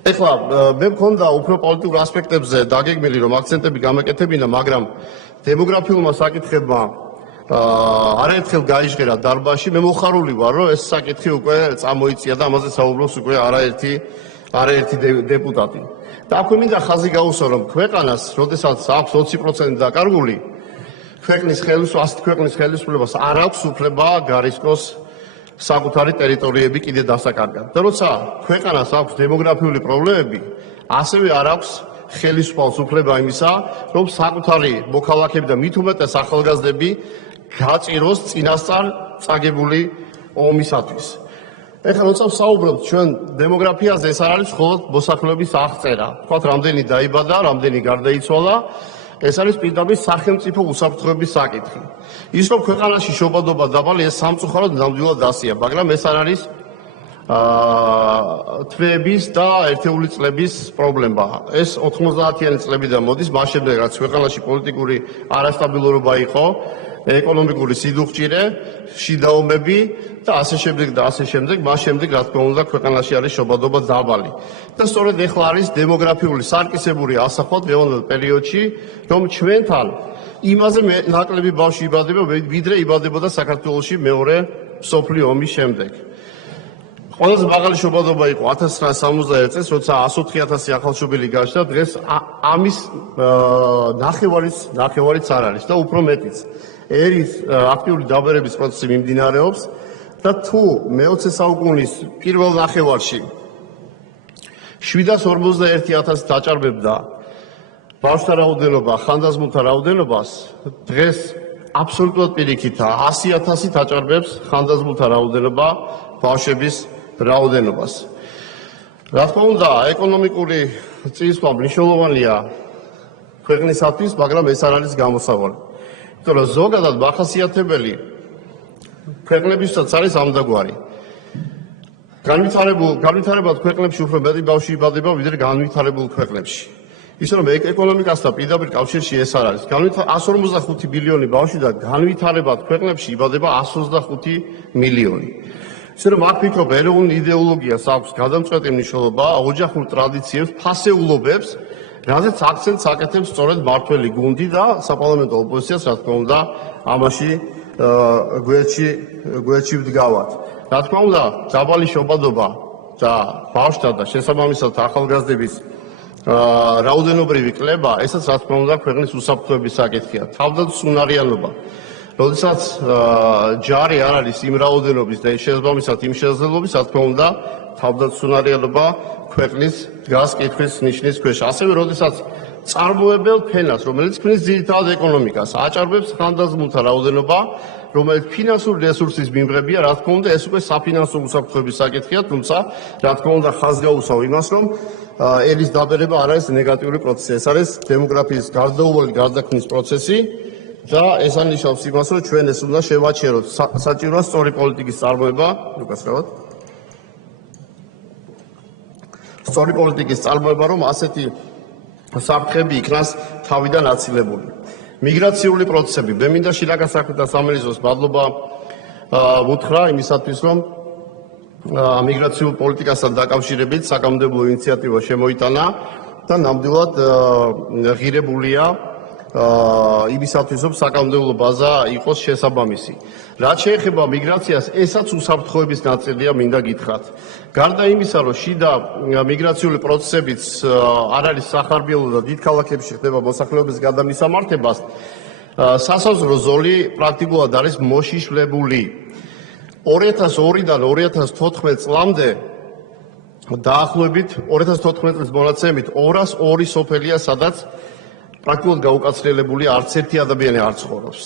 ეხლა მე მქონდა უფრო პოლიტიკურ ასპექტებზე დაგეგმილი, რომ აქცენტები გამეკეთებინა, მაგრამ დემოგრაფიულმა საკითხებმა არაერთხელ გაიჟღერა დარბაზში. მე მოხარული ვარ, რომ ეს საკითხი უკვე წამოიწია და ამაზე საუბრობს უკვე არაერთი დეპუტატი. და აქვე მინდა ხაზი გაუსვა, რომ ქვეყანას, როდესაც აქვს 20% დაკარგული, ასეთ ქვეყნის ხელისუფლებას არ აქვს უფლება გარისკოს საკუთარი ტერიტორიები კიდე დასაკარგად. და როცა ქვეყანას აქვს დემოგრაფიული პრობლემები, ასევე არ აქვს ხელისუფალს უფლება იმისა, რომ საკუთარი მოქალაქეები და მით უმეტეს ახალგაზრდები გაჭიროს წინასწარ წაგებული ომისათვის. ეხლა როცა ვსაუბრობთ ჩვენ დემოგრაფიაზე, ეს არ არის მხოლოდ მოსახლეობის აღწერა. თქვათ, რამდენი დაიბადა, რამდენი გარდაიცვალა, ეს არის პირდაპირ სახელმწიფო უსაფრთხოების საკითხი. ის რომ ქვეყანაში შობადობა დაბალი, ეს სამწუხაროდ ნამდვილად დასია, მაგრამ ეს არ არის თვეების და ერთეული წლების პრობლემა. ეს 90-იანი წლებიდან მოდის, მას შემდეგ რაც ქვეყანაში პოლიტიკური არასტაბილურობა იყო, ეკონომიკური სიდუხჭირე, შიდა ომები და ასე შემდეგ, მას შემდეგ რა თქმა უნდა ქვეყანაში არის შობადობა დაბალი. და სწორედ ეხლა არის დემოგრაფიული სარკისებური ასახვა მევენდელ პერიოდში, რომ ჩვენთან იმაზე ნაკლები ბავშვი იბადება, ვიდრე იბადებოდა საქართველოში მეორე მსოფლიო ომის შემდეგ. ყველაზე მაღალი შობადობა იყო 1961 წელს, როცა 104,000 ახალშობილი გაჩნდა, დღეს ამის ნახევარიც არ არის და უფრო მეტიც. ერის აქტიური დაბერების პროცესი მიმდინარეობს და თუ მე-20 საუკუნის პირველ ნახევარში 751,000 დაჭარბებდა ბავშვთა რაოდენობა ხანდაზმულთა რაოდენობას, დღეს აბსოლუტურად პირიქითაა 100,000 დაჭარბებს ხანდაზმულთა რაოდენობა ბავშვების რაოდენობას. რა თქმა უნდა, ეკონომიკური წინსვლა მნიშვნელოვანია ქვეყნისათვის, მაგრამ ეს არ არის გამოსავალი. იმიტომ რომ ზოგადად მახასიათებელი ქვეყნებისაც არის ამდაგვარი. განვითარებად ქვეყნებში უფრო მეტი ბავშვი იბადება, ვიდრე განვითარებულ ქვეყნებში. ისე რომ ეკონომიკასთან პირდაპირ კავშირში ეს არ არის. 155 მილიონი ბავშვი და განვითარებად ქვეყნებში იბადება 125 მილიონი. ისე რომ აქ ვფიქრობ, ეროვნულ იდეოლოგიას აქვს გადამწყვეტი მნიშვნელობა, ოჯახურ ტრადიციებს, ფასეულობებს, რაზეც აქცენტს აკეთებს სწორედ მართველი გუნდი და საპარლამენტო ოპოზიციას, რა თქმა უნდა, ამაში გვერდში ვდგავართ. რა თქმა უნდა, დაბალი შობადობა და ბავშვთა და შესაბამისად ახალგაზრდების რაოდენობრივი კლება, ესაც რა თქმა უნდა ქვეყნის უსაფრთხოების საკითხია. თავდაცუნარიანობა. როდესაც ჯარი არ არის იმ რაოდენობის და შესაბამისად იმ შესაძლებლობის, რა თქმა უნდა, თავდაცუნარიანობა ქვეყნის დგას კითხვის ნიშნის ქვეშ. ასევე როდესაც წარმოებელ ფენას, რომელიც ქმნის ძირითადად ეკონომიკას, აჭარბებს ხანდაზმულთა რაოდენობა, რომელიც ფინანსური რესურსის მიმღებია, რა თქმა უნდა, ეს უკვე საფინანსო უსაფრთხოების საკითხია, თუმცა, რა თქმა უნდა, ხაზს გაუსავ იმას, რომ ელის დაბერება არ არის ნეგატიური პროცესი, ეს არის დემოგრაფიის გარდაუვალი გარდაქმნის პროცესი და ეს ანიშნავს იმას, რომ ჩვენ ეს უნდა შევაჩეროთ. საჭიროა სწორი პოლიტიკის წარმოება, უკაცრავად. სწორი პოლიტიკის წარმოება, რომ ასეთი საფრთხები იქნას თავიდან აცილებული. მიგრაციული პროცესები. მე მინდა შილაკას საქმეთა სამინისტროს მადლობა ვუთხრა იმისათვის, რომ მიგრაციულ პოლიტიკასთან დაკავშირებით საკანონმდებლო ინიციატივა შემოიტანა და ნამდვილად ღირებულია იმისათვის, რომ საკანონმდებლო ბაზა იყოს შესაბამისი. რაც შეეხება მიგრაციას, ესაც უსაფრთხოების ნაწილია, მინდა გითხრათ. გარდა იმისა, რომ შიდა მიგრაციული პროცესებიც არ არის სახარბიელო და დიდ ქალაქებში ხდება მოსახლეობის გადამისამართებას, სასაზღვრო ზოლი პრაქტიკულად არის მოშიშვლებული. 2002-დან 2014 წლამდე დაახლოებით 2014 წლის მონაცემით 202 სოფელია, სადაც პრაქტიკულად გაუკაცრიელებული არც ერთი ადამიანი არ ცხოვრობს.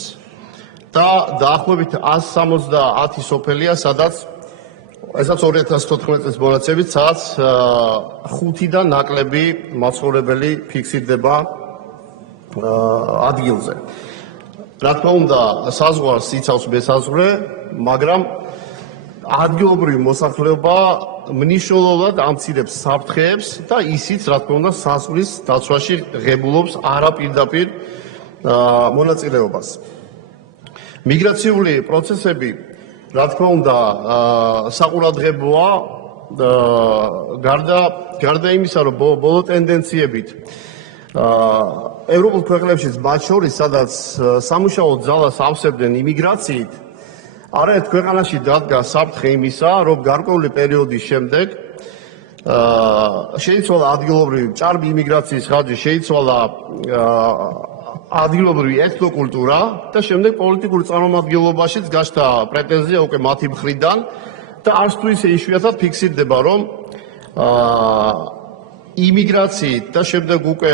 და დაახლოებით 170 სოფელია, სადაც ესაც 2014 წლის მონაცემით, სადაც 5-დან ნაკლები მაცხოვრებელი ფიქსირდება ადგილზე. რა თქმა უნდა, საზღვარს იცავს მესაზღვრე, მაგრამ ადგილობრივი მოსახლეობა მნიშვნელოვნად ამცირებს საფრთხეებს და ისიც, რა თქმა უნდა, საზღვრის დაცვაში ღებულობს არაპირდაპირ მონაწილეობას. მიგრაციული პროცესები, რა თქმა უნდა, საყურადღებოა გარდა იმისა, რომ ბოლო ტენდენციებით ევროპულ ქვეყნებშიც, მათ შორის, სადაც სამუშაო ძალას ავსებდნენ იმიგრაციით, არაერთ ქვეყანაში დადგა საფრთხე იმისა, რომ გარკვეული პერიოდის შემდეგ შეიცვალა ადგილობრივი ჭარბი იმიგრაციის ხარჯი, შეიცვალა ადგილობრივი ეთნოკულტურა და შემდეგ პოლიტიკურ წარმომადგენლობაშიც გაჩნდა პრეტენზია უკვე მათი მხრიდან და არც თუ ისე იშვიათად ფიქსირდება, რომ იმიგრაციით და შემდეგ უკვე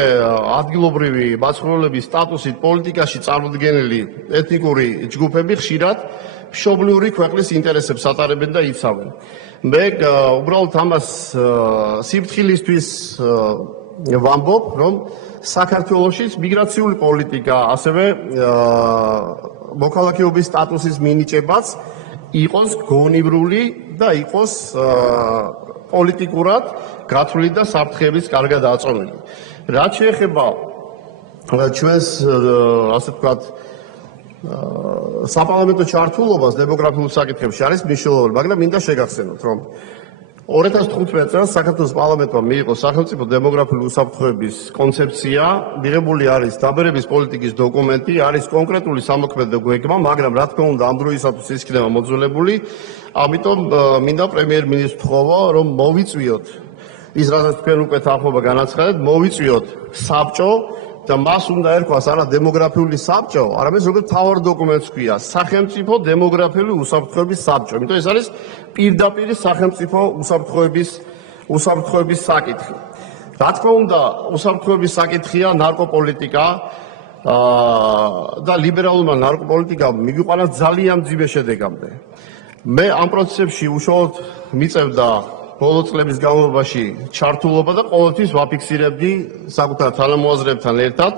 ადგილობრივი მაცხოვრებლების სტატუსით პოლიტიკაში წარმოდგენილი ეთნიკური ჯგუფები ხშირად მშობლიური ქვეყნის ინტერესებს ატარებენ და იცავენ. მე უბრალოდ ამას სიფრთხილისთვის ვამბობ, რომ საქართველოშიც მიგრაციული პოლიტიკა, ასევე მოქალაქეობის სტატუსის მინიჭებაც იყოს გონივრული და იყოს პოლიტიკურად გათვლილი და საფრთხეების კარგად აწონილი. რაც შეეხება ჩვენს, ასე ვთქვათ, საპარლამენტო ჩართულობას დემოგრაფიულ საკითხებში არის მნიშვნელოვანი, მაგრამ მინდა შეგახსენოთ, რომ 2015 წელს საქართველოს პარლამენტმა მიიღო სახელმწიფო დემოგრაფიული უსაფრთხოების კონცეფცია, მიღებული არის დაბერების პოლიტიკის დოკუმენტი, არის კონკრეტული სამოქმედო გვეგმა, მაგრამ რა თქმა უნდა ამ დროისათვის ის იქნება მოძველებული, ამიტომ მინდა პრემიერ-მინისტრს ვთხოვო, რომ მოვიწვიოთ ის, რასაც თქვენ უკვე თანხმობა განაცხადეთ, მოვიწვიოთ საბჭო და მას უნდა ერქვას არა დემოგრაფიული საბჭო, არამედ როგორც მთავარ დოკუმენტს ქვია, სახელმწიფო დემოგრაფიული უსაფრთხოების საბჭო. იმიტომ ეს არის პირდაპირ სახელმწიფო უსაფრთხოების საკითხი. რა თქმა უნდა, უსაფრთხოების საკითხია ნარკოპოლიტიკა და ლიბერალურმა ნარკოპოლიტიკამ მიგიყვანა ძალიან მძიმე შედეგამდე. მე ამ პროცესებში უშუალოდ მიწევდა ბოლო წლების განმავლობაში ჩართულობა და ყოველთვის ვაფიქსირებდი საკუთარ თანამოაზრეებთან ერთად,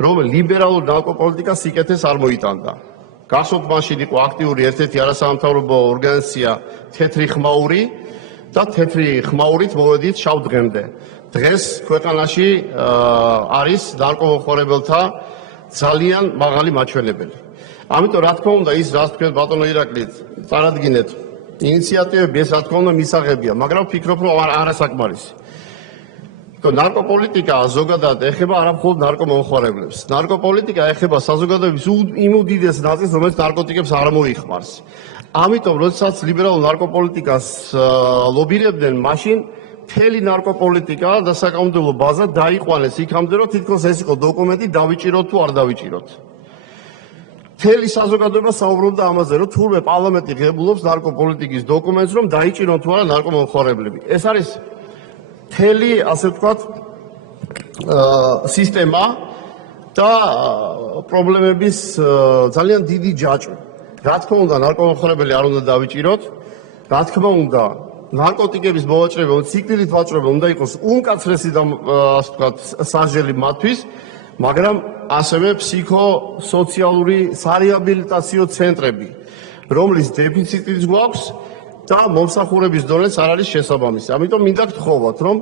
რომ ლიბერალურ ნარკოპოლიტიკას სიკეთეს არ მოიტანდა. გახსოვთ მაშინ იყო აქტიური ერთ-ერთი არასამთავრობო ორგანიზაცია თეთრი ხმაური და თეთრი ხმაურით მოვედით შავ დღემდე. დღეს ქვეყანაში არის ნარკომომხმარებელთა ძალიან მაღალი მაჩვენებელი. ამიტომ რა თქმა უნდა ის რაც თქვენ ბატონო ირაკლი წარადგინეთ ინიციატივები ეს რა თქმა უნდა მისაღებია, მაგრამ ვფიქრობ რომ არასაკმარისი. ნარკოპოლიტიკა ზოგადად ეხება არა მხოლოდ ნარკომომხმარებლებს. ნარკოპოლიტიკა ეხება საზოგადოების იმ უდიდეს ნაწილს, რომელიც ნარკოტიკებს არ მოიხმარს. ამიტომ, როდესაც ლიბერალურ ნარკოპოლიტიკას ლობირებდნენ, მაშინ მთელი ნარკოპოლიტიკა და საკანონმდებლო ბაზა დაიყვანეს იქამდე, რომ თითქოს ეს იყო დოკუმენტი დავიჭიროთ თუ არ დავიჭიროთ. მთელი საზოგადოება საუბრობდა ამაზე, რომ თურმე პარლამენტი ღებულობს ნარკოპოლიტიკის დოკუმენტს, რომ დაიჭირონ თუ არა ნარკომომხმარებლები. ეს არის მთელი, ასე ვთქვათ, სისტემა და პრობლემების ძალიან დიდი ჯაჭვი. რა თქმა უნდა, ნარკომომხმარებელი არ უნდა დავიჭიროთ. რა თქმა უნდა, ნარკოტიკების მოვაჭრება, ციკლით ვაჭრობა უნდა იყოს უმკაცრესი და ასე ვთქვათ, სასჯელი მათთვის, მაგრამ ასევე ფსიქოსოციალური სარეაბილიტაციო ცენტრები, რომლის დეფიციტიც გვაქვს და მომსახურების დონეც არ არის შესაბამისი. ამიტომ მინდა გთხოვოთ, რომ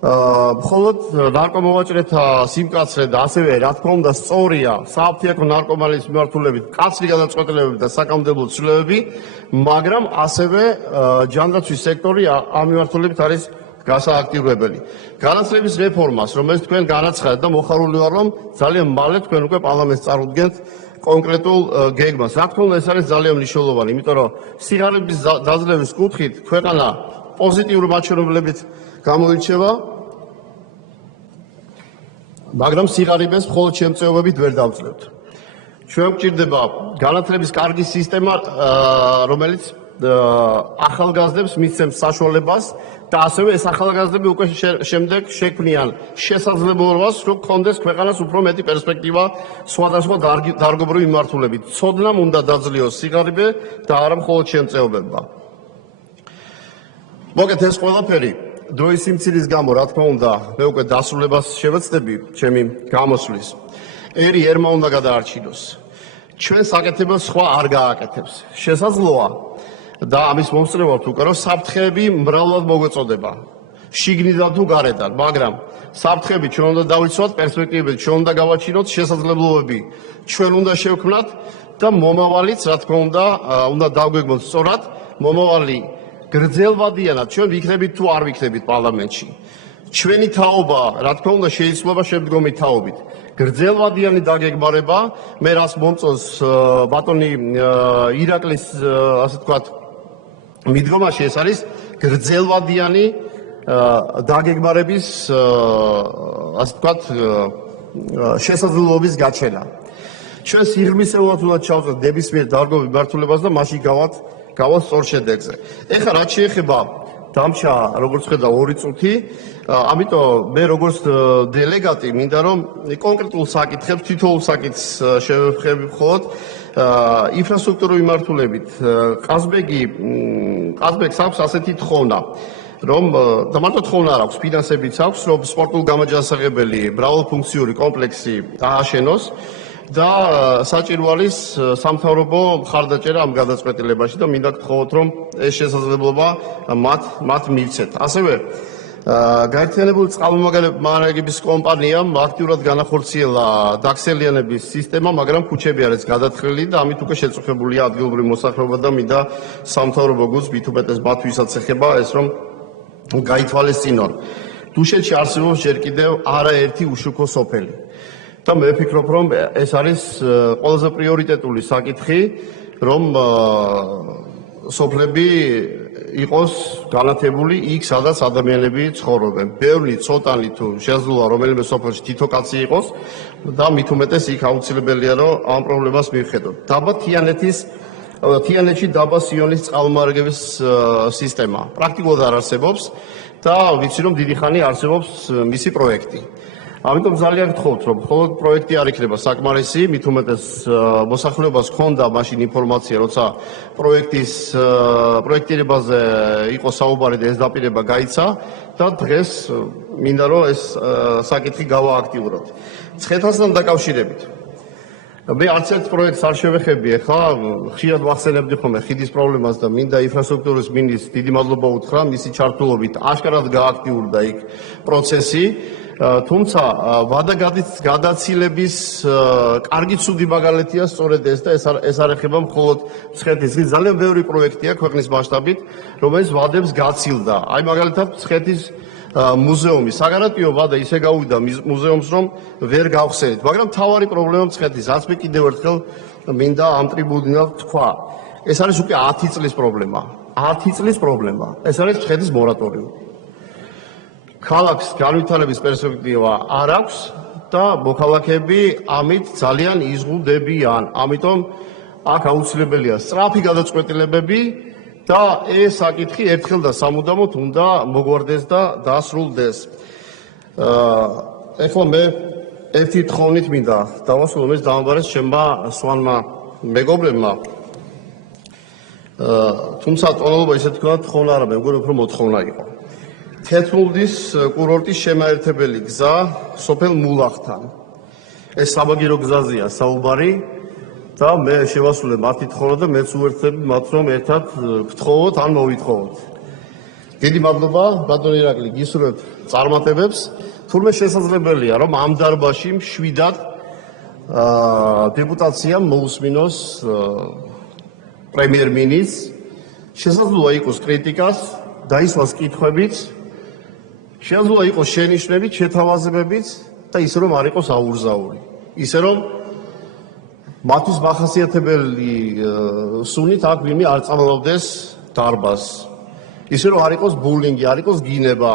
მხოლოდ ნარკომოვაჭრეთა სიმკაცრე და ასევე რა თქმა უნდა სწორია სააფთიაქო ნარკომანიის მიმართულებით მკაცრი გადაწყვეტილებები და საკანონმდებლო ცვლილებები, მაგრამ ასევე ჯანდაცვის სექტორი ამ მიმართულებით არის გასააქტიურებელი. განათლების რეფორმას, რომელიც თქვენ განაცხადეთ და მოხარული ვარ, რომ ძალიან მალე თქვენ უკვე პარლამენტს წარუდგენთ კონკრეტულ გეგმას. რა თქმა უნდა, ეს არის ძალიან მნიშვნელოვანი, იმიტომ რომ სიღარიბის დაძლევის კუთხით ქვეყანა პოზიტიური მაჩვენებლებით გამოირჩევა, მაგრამ სიღარიბეს მხოლოდ შემწეობებით ვერ დავძლევთ. ჩვენ გვჭირდება განათლების კარგი სისტემა, რომელიც ახალგაზრდებს მისცემს საშუალებას და ასევე ეს ახალგაზრდები უკვე შემდეგ შექმნიან შესაძლებლობას, რომ გქონდეს ქვეყანას უფრო მეტი პერსპექტივა სხვადასხვა დარგობრივი მიმართულებით. ცოდნამ უნდა დაძლიოს სიღარიბე და არა მხოლოდ შემწეობებმა. მოგეთ ეს ყველაფერი დროის სიმცირის გამო, რა თქმა უნდა, მე უკვე დასრულებას შევეცდები ჩემი გამოსვლის. ერი ერმა უნდა გადაარჩინოს. ჩვენ საკეთებელს სხვა არ გააკეთებს. შესაძლოა და ამის მომსწრებობთ უკვე რომ საფრთხეები მრავლად მოგვეწოდება. შიგნიდან თუ გარედან, მაგრამ საფრთხეები ჩვენ უნდა დავიცვათ, პერსპექტივები ჩვენ უნდა გავაჩინოთ, შესაძლებლობები ჩვენ უნდა შევქმნათ და მომავალიც, რა თქმა უნდა დავგვეგმოთ სწორად, მომავალი გრძელვადიანად ჩვენ ვიქნებით თუ არ ვიქნებით პარლამენტში. ჩვენი თაობა, რა თქმა უნდა, შეიძლება შემდგომი თაობით. გრძელვადიანი დაგეგმარება, მე რას მომწონს ბატონი ირაკლის, ასე ვთქვათ, მიდგომაში ეს არის გრძელვადიანი დაგეგმარების, ასე ვთქვათ, შესაძლებლობის გაჩენა. ჩვენ სიღრმისეულად უნდა ჩავწვეთ ნებისმიერ დარგობრივ მიმართულებას და მაშინ გავართ სწორ შედეგზე. ეხლა რაც შეეხება დამჩა, როგორც ხედავ 2 წუთი, ამიტომ მე როგორც დელეგატი მინდა რომ კონკრეტულ საკითხებს, თითოეულ საკითხს შევეხები მხოლოდ ინფრასტრუქტურული მიმართულებით. ყაზბეგს აქვს ასეთი თხოვნა, რომ და მარტო თხოვნა არ აქვს, ფინანსებიც აქვს, რომ სპორტულ გამაჯანსაღებელი მრავალფუნქციური კომპლექსი ააშენოს და საჭირო არის სამთავრობო მხარდაჭერა ამ გადაწყვეტილებაში და მინდა გთხოვოთ, რომ ეს შესაძლებლობა მათ მივცეთ. ასევე გაერთიანებული წყალმომარაგების კომპანიამ აქტიურად განახორციელა დაქსელიანების სისტემა, მაგრამ ქუჩები არის გადათხრილი და ამით უკვე შეწუხებულია ადგილობრივი მოსახლეობა და მინდა სამთავრობო გუნდს მით უმეტეს მათვისაც ეხება ეს, რომ გაითვალისწინონ. დუშეთში არსებობს ჯერ კიდევ არაერთი უშუქო სოფელი. და მე ვფიქრობ, რომ ეს არის ყველაზე პრიორიტეტული საკითხი, რომ სოფლები იყოს განათებული იქ, სადაც ადამიანები ცხოვრობენ. ბევრი ცოტანი თუ შესაძლოა რომელიმე სოფელში თითო კაცი იყოს და მით უმეტეს იქ აუცილებელია, რომ ამ პრობლემას მივხედოთ. დაბა თიანეთში დაბა სიონის წყალმომარაგების სისტემა პრაქტიკულად არ არსებობს და ვიცი, რომ დიდი ხანი არსებობს მისი პროექტი. ამიტომ ძალიან გთხოვთ, რომ მხოლოდ პროექტი არ იქნება საკმარისი, მით უმეტეს მოსახლეობას ჰქონდა მაშინ ინფორმაცია, როცა პროექტირებაზე იყო საუბარი და ეს დაპირება გაიცა და დღეს მინდა რომ ეს საკითხი გავააქტიუროთ. ცხეთასთან დაკავშირებით მე არც ერთ პროექტს არ შევეხები, ახლა ხშირად ვახსენებდი ხოლმე ხიდის პრობლემას და მინდა ინფრასტრუქტურის მინისტრს დიდი მადლობა უთხრა მისი ჩართულობით ашკარად გააქტიურდა იქ პროცესი. თუმცა ვადა გადაცილების კარგი ცუდი მაგალითია სწორედ ეს და ეს არ ეხება მხოლოდ მცხეთის გზის ძალიან ბევრი პროექტია ქვეყნის მასშტაბით, რომელიც ვადებს გაცილდა. აი მაგალითად მცხეთის მუზეუმი, საგარანტიო ვადა ისე გავიდა მუზეუმს, რომ ვერ გავხსენით, მაგრამ თავარი პრობლემა მცხეთის, რაც მე კიდევ ერთხელ მინდა ამ ტრიბუნიდან თქვა. ეს არის უკვე 10 წლის პრობლემა. 10 წლის პრობლემა. ეს არის მცხეთის მორატორიუმი. ქალაქს განვითარების პერსპექტივა არ აქვს და მოქალაქეები ამით ძალიან იზღუდებიან. ამიტომ აქ აუცილებელია სწრაფი გადაწყვეტილებები და ეს საკითხი ერთხელ და სამუდამოდ უნდა მოგვარდეს და დასრულდეს. ეხლა მე ერთი თხოვნით მინდა დავასრულო, ეს დაამბარეს ჩემმა სვანმა მეგობრებმა. თუმცა ტონალობა ისე თქვა თხოვნა არა, მე მგონი უფრო მოთხოვნა იყო. თეთრულდის კურორტის შემაერთებელი გზა სოფელ მულახთან. ეს საბაგირო გზაზეა საუბარი და მე შევასრულე მათი თხოვნა და მეც უერთდები მათ რომ ერთად გთხოვოთ ან მოვითხოვოთ. დიდი მადლობა ბატონ ირაკლი, გისურვებთ წარმატებებს. თურმე შესაძლებელია რომ ამ დარბაზში მშვიდად დეპუტაციამ მოусმინოს პრემიერ-მინისტრს, შესაძლოა იყოს კრიტიკას, დაისვას კითხვებიც, შესაძლოა იყოს შენიშვნებით, შეთავაზებებით და ისე რომ არ იყოს აურზაური. ისე რომ მათთვის მახასიათებელი სუნით აქ ვინმე არ წამალავდეს დარბაზს. ისე რომ არ იყოს ბულინგი, არ იყოს გინება,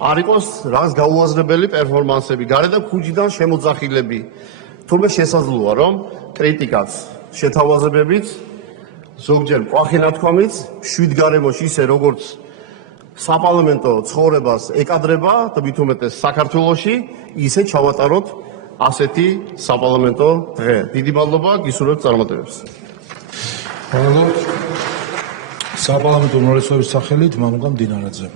არ იყოს რაღაც გაუაზრებელი პერფორმანსები, გარედან ქუჯიდან შემოძახილები. თუმცა შესაძლოა რომ კრიტიკაც, შეთავაზებებით, ზოგჯერ ყვახი ნათქვამით, შვიდ გარემოში ისე როგორც საპარლამენტო ცხოვრებას ეკადრება და მით უმეტეს საქართველოში, ისე ჩავატაროთ ასეთი საპარლამენტო დღე. დიდი მადლობა, გისურვებთ წარმატებებს. მადლობთ. საპარლამენტო უმრავლესობის სახელით მამუკა მდინარაძე.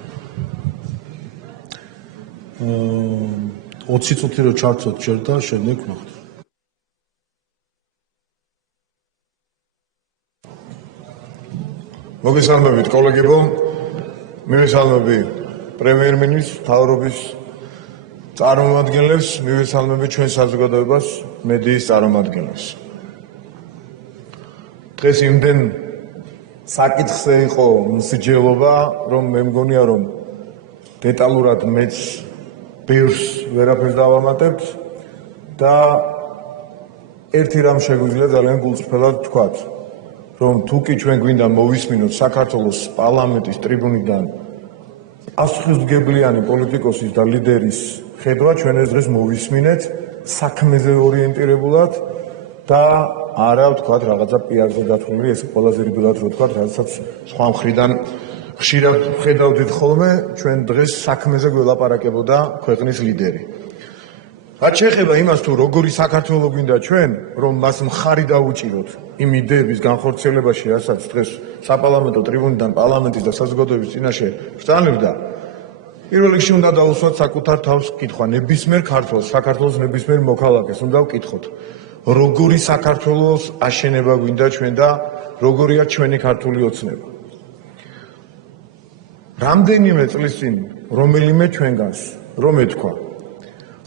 20 წუთი რო ჩარცოთ ჯერ და შემდეგ ვნახოთ. მოგესალმებით კოლეგებო, მივესალმები პრემიერ-მინისტრს, მთავრობის წარმომადგენლებს, მივესალმები ჩვენ საზოგადოებას, მედიის წარმომადგენლებს. დღეს იმდენ საკითხზე იყო მსჯელობა, რომ მე მგონია რომ დეტალურად მეც ბევრს ვერაფერს დავამატებთ და ერთი რამ შეგვიძლია ძალიან გულწრფელად ვთქვათ, რომ თუ კი ჩვენ გვინდა მოვისმინოთ საქართველოს პარლამენტის ტრიბუნიდან პასუხისმგებლიანი პოლიტიკოსის და ლიდერის ხედვა, ჩვენ ეს დღეს მოვისმინეთ საქმეზე ორიენტირებულად და არა ვთქვათ რაღაცა პიარზე დათვლილი, ეს ყველაზე რბილად რო ვთქვათ, რადგან სხვა მხრიდან ხშირად ხედავდით ხოლმე, ჩვენ დღეს საქმეზე გველაპარაკებოდა ქვეყნის ლიდერი. რაც შეეხება იმას, თუ როგორი საქართველო გვინდა ჩვენ, რომ მას მხარი დავუჭიროთ იმ იდეების განხორციელებაში, რასაც დღეს საპარლამენტო ტრიბუნიდან პარლამენტის და საზოგადოების წინაშე ვსწავლებდა, პირველ რიგში უნდა დაუსვათ საკუთარ თავს კითხვა, ნებისმიერ ქართველს, საქართველოს ნებისმიერ მოქალაქეს უნდა ვკითხოთ, როგორი საქართველოს აშენება გვინდა ჩვენ და როგორია ჩვენი ქართული ოცნება. რამდენიმე წლის წინ რომელიმე ჩვენგანს რომ ეთქვა,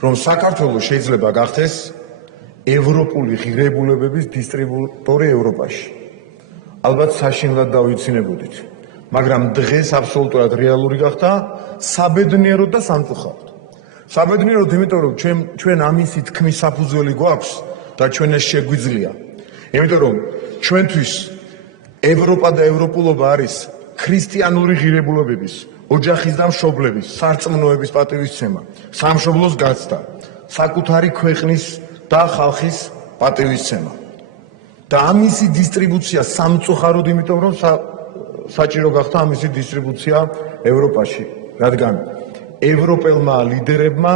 რომ საქართველო შეიძლება გახდეს ევროპული ღირებულებების დისტრიბუტორი ევროპაში. ალბათ საშინლად დავიცინებოდით, მაგრამ დღეს აბსოლუტურად რეალური გახდა საბედნიეროდ და სამწუხაროდ. საბედნიეროდ, იმიტომ რომ ჩვენ ამისი თქმის საფუძველი გვაქვს და ჩვენ ეს შეგვიძლია. იმიტომ რომ ჩვენთვის ევროპა და ევროპულობა არის ქრისტიანული ღირებულებების, ოჯახის და მშობლების, სარწმუნოების პატივისცემა, სამშობლოს გაცდა, საკუთარი ქვეყნის და ხალხის პატივისცემა. და ამისი დისტრიბუცია სამწუხაროდ, იმიტომ რომ საჭირო გახდა ამისი დისტრიბუცია ევროპაში, რადგან ევროპელმა ლიდერებმა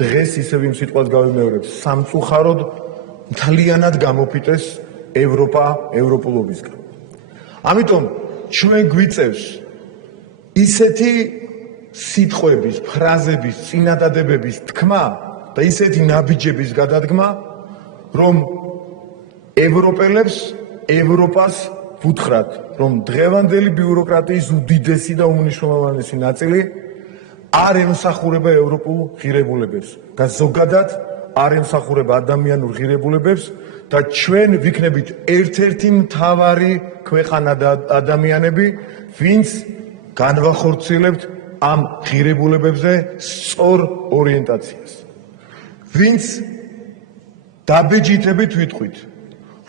დღეს ისევ იმ სიტყვას გავიმეორებ, სამწუხაროდ მთლიანად გამოფიტეს ევროპა ევროპულობისგან. ამიტომ ჩვენ გვიწევს ისეთი სიტყვების, ფრაზების, წინადადებების თქმა და ისეთი ნაბიჯების გადადგმა, რომ ევროპელებს ევროპას ვუთხრათ, რომ დღევანდელი ბიუროკრატიის უდიდესი და უმნიშვნელოვანესი ნაწილი არ ემსახურება ევროპულ ღირებულებებს და ზოგადად არ ემსახურება ადამიანურ ღირებულებებს და ჩვენ ვიქნებით ერთ-ერთი მთავარი ქვეყანა და ადამიანები, ვინც განვახორციელებთ ამ ღირებულებებზე სწორ ორიენტაციას. ვინც დაბეჯითებით ვიტყვით,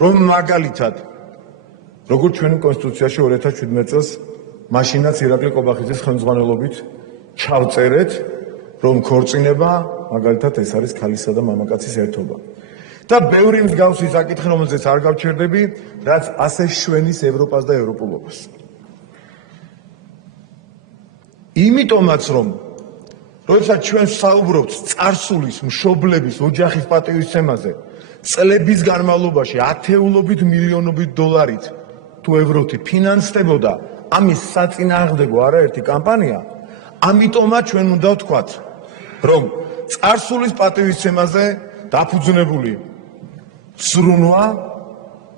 რომ მაგალითად როგორც ჩვენი კონსტიტუციაში 2017 წელს მაშინაც ირაკლი ყობახიძის ხელმძღვანელობით ჩავწერეთ, რომ ქორწინება მაგალითად ეს არის ქალისა და მამაკაცის ერთობა. და ბევრი მსგავსი საკითხი, რომელზეც არ გავჩერდები, რაც ასე შვენის ევროპას და ევროპულობას. იმიტომაც რომ როდესაც ჩვენ საუბრობთ წარსულის, მშობლების, ოჯახის პატივისცემაზე, წლების განმავლობაში ათეულობით მილიონობით დოლარით თუ ევროთი ფინანსდებოდა ამის საწინააღმდეგო არაერთი კამპანია, ამიტომაც ჩვენ უნდა ვთქვათ, რომ წარსულის პატივისცემაზე დაფუძნებული ზრუნვა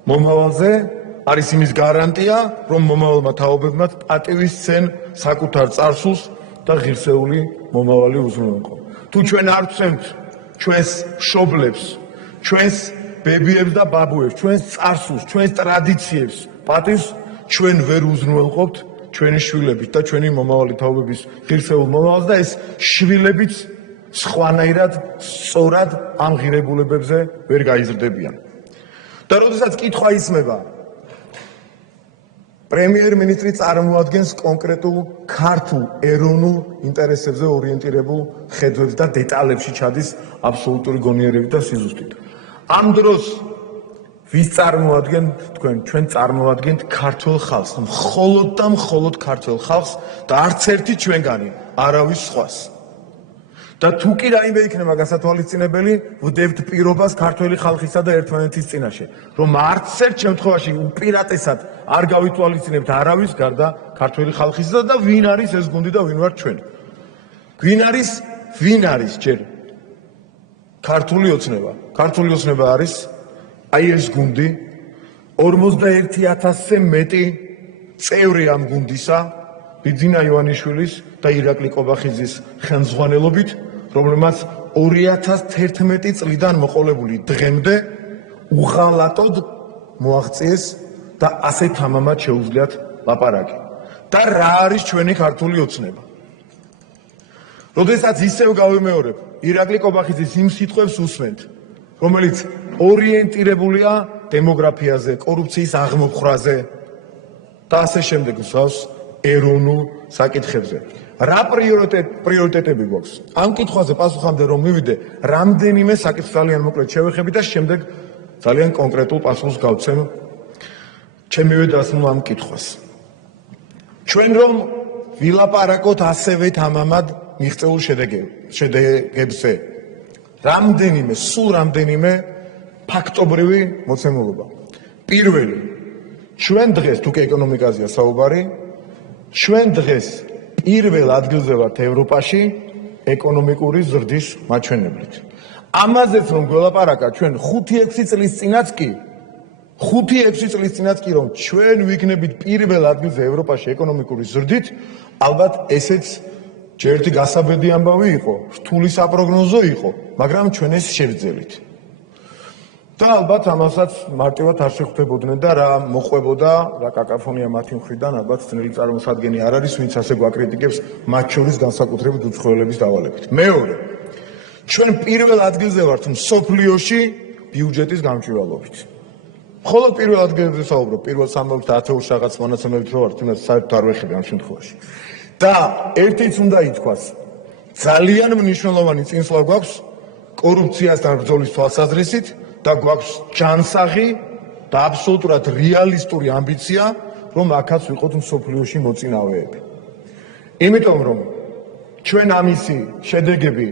მომავალზე არის იმის გარანტია, რომ მომავალმა თაობებმა პატივისცენ საკუთარ წარსულს და ღირსეული მომავალი უზრუნველყო. თუ ჩვენ არ ვცემთ ჩვენს მშობლებს, ჩვენს ბებიებს და ბაბუებს, ჩვენს წარსულს, ჩვენს ტრადიციებს პატივს, ჩვენ ვერ უზრუნველყოფთ ჩვენი შვილებით და ჩვენი მომავალი თაობების ღირსეულ მომავალს და ეს შვილებიც სხვანაირად სწორად ამ ღირებულებებზე ვერ გაიზრდებიან. და როდესაც კითხვა ისმება, პრემიერ-მინისტრი წარმოადგენს კონკრეტულ ქართულ ეროვნულ ინტერესებზე ორიენტირებულ ხედვებს და დეტალებში ჩადის აბსოლუტური გონიერებით და სიზუსტით. ამ დროს ვის წარმოადგენთ თქვენ? ჩვენ წარმოადგენთ ქართულ ხალხს, მხოლოდ და მხოლოდ ქართულ ხალხს და არც ერთი ჩვენგანი არავის სხვას. და თუ კი რაიმე იქნება გასათვალისწინებელი, ვდებთ პირობას ქართველი ხალხისა და ერთმანეთის წინაშე, რომ არც ერთ შემთხვევაში უპირატესად არ გავითვალისწინებთ არავის გარდა ქართველი ხალხისა და ვინ არის ეს გუნდი და ვინ ვართ ჩვენ. ვინ არის ჯერ ქართული ოცნება? ქართული ოცნება არის აი ეს გუნდი 41,000-ზე მეტი წევრი ამ გუნდისა, ბიძინა ივანიშვილის და ირაკლი ყობახიძის ხელმძღვანელობით, რომელმაც 2011 წლიდან მოყოლებული დღემდე უღალატოდ მოაღწიეს და ასე თამამად შეუძლიათ ლაპარაკი. და რა არის ჩვენი ქართული ოცნება? როდესაც ისევ გავიმეორებ, ირაკლი ყობახიძის იმ სიტყვებს უსმენთ, რომელიც ორიენტირებულია დემოგრაფიაზე, კორუფციის აღმოფხვრაზე და ასე შემდეგ მსგავს ეროვნულ საკითხებზე. რა პრიორიტეტები გვაქვს? ამ კითხვაზე პასუხამდე რომ მივიდე, რამდენიმე საკითხს ძალიან მოკლედ შევეხები და შემდეგ ძალიან კონკრეტულ პასუხს გავცემ ჩემივე დასმულ ამ კითხვას. ჩვენ რომ ვილაპარაკოთ ასევე თამამად მიღწეულ შედეგებზე, სულ რამდენიმე ფაქტობრივი მოცემულობა. პირველი, ჩვენ დღეს თუ კი ეკონომიკაზეა საუბარი, ჩვენ დღეს პირველ ადგილზე ვართ ევროპაში ეკონომიკური ზრდის მაჩვენებლით. ამაზეც რომ გველაპარაკა, ჩვენ 5-6 წლის წინაც კი რომ ჩვენ ვიქნებით პირველ ადგილზე ევროპაში ეკონომიკური ზრდით, ალბათ ესეც ჯერ ერთი გასაბედი ამბავი იყო, რთული საპროგნოზო იყო, მაგრამ ჩვენ ეს შევძელით. და ალბათ ამასაც მარტივად არ შეხვდებოდნენ და რა მოყვებოდა, რა კაკაფონია მათი მხრიდან, ალბათ ძნელი წარმოსადგენი არ არის, ვინც ასე გვაკრიტიკებს, მათ შორის განსაკუთრებით უცხოელების დავალებით. მეორე, ჩვენ პირველ ადგილზე ვართ მსოფლიოში ბიუჯეტის გამჭვირვალობით. მხოლოდ პირველ ადგილზე საუბრობ, პირველ სამბაურს და ათეულს რაღაც მონაცემებით რო ვართ, იმას საერთოდ არ ვეხები ამ შემთხვევაში. და ერთიც უნდა ითქვას, ძალიან მნიშვნელოვანი წინსვლა გვაქვს კორუფციასთან ბრძოლის თვალსაზრისით და გვაქვს ჯანსაღი და აბსოლუტურად რეალისტური ამბიცია, რომ აქაც ვიყოთ მსოფლიოში მოწინავეები. იმიტომ რომ ჩვენ ამისი შედეგები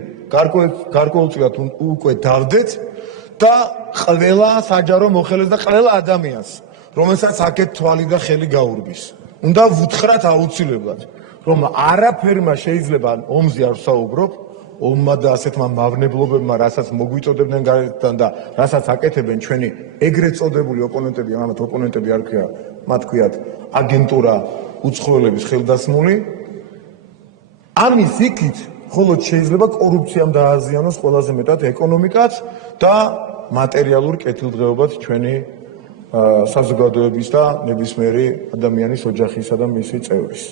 გარკვეულწილად უკვე დავდეთ და ყველა საჯარო მოხელეს და ყველა ადამიანს, რომელსაც აქეთ თვალი და ხელი გაურბის, უნდა ვუთხრათ აუცილებლად, რომ არაფერმა შეიძლება ომზე არ ვსაუბრობ, ომმა და ასეთმა მავნებლობებმა, რასაც მოგვიწოდებდნენ გარედან და რასაც აკეთებენ ჩვენი ეგრეთ წოდებული ოპონენტები, ამათ ოპონენტები არ ქვია, მათ ქვიათ აგენტურა უცხოელების ხელდასმული. ამის იქით მხოლოდ შეიძლება კორუფციამ დააზიანოს ყველაზე მეტად ეკონომიკაც და მატერიალურ კეთილდღეობაც ჩვენი საზოგადოების და ნებისმიერი ადამიანის ოჯახისა და მისი წევრის.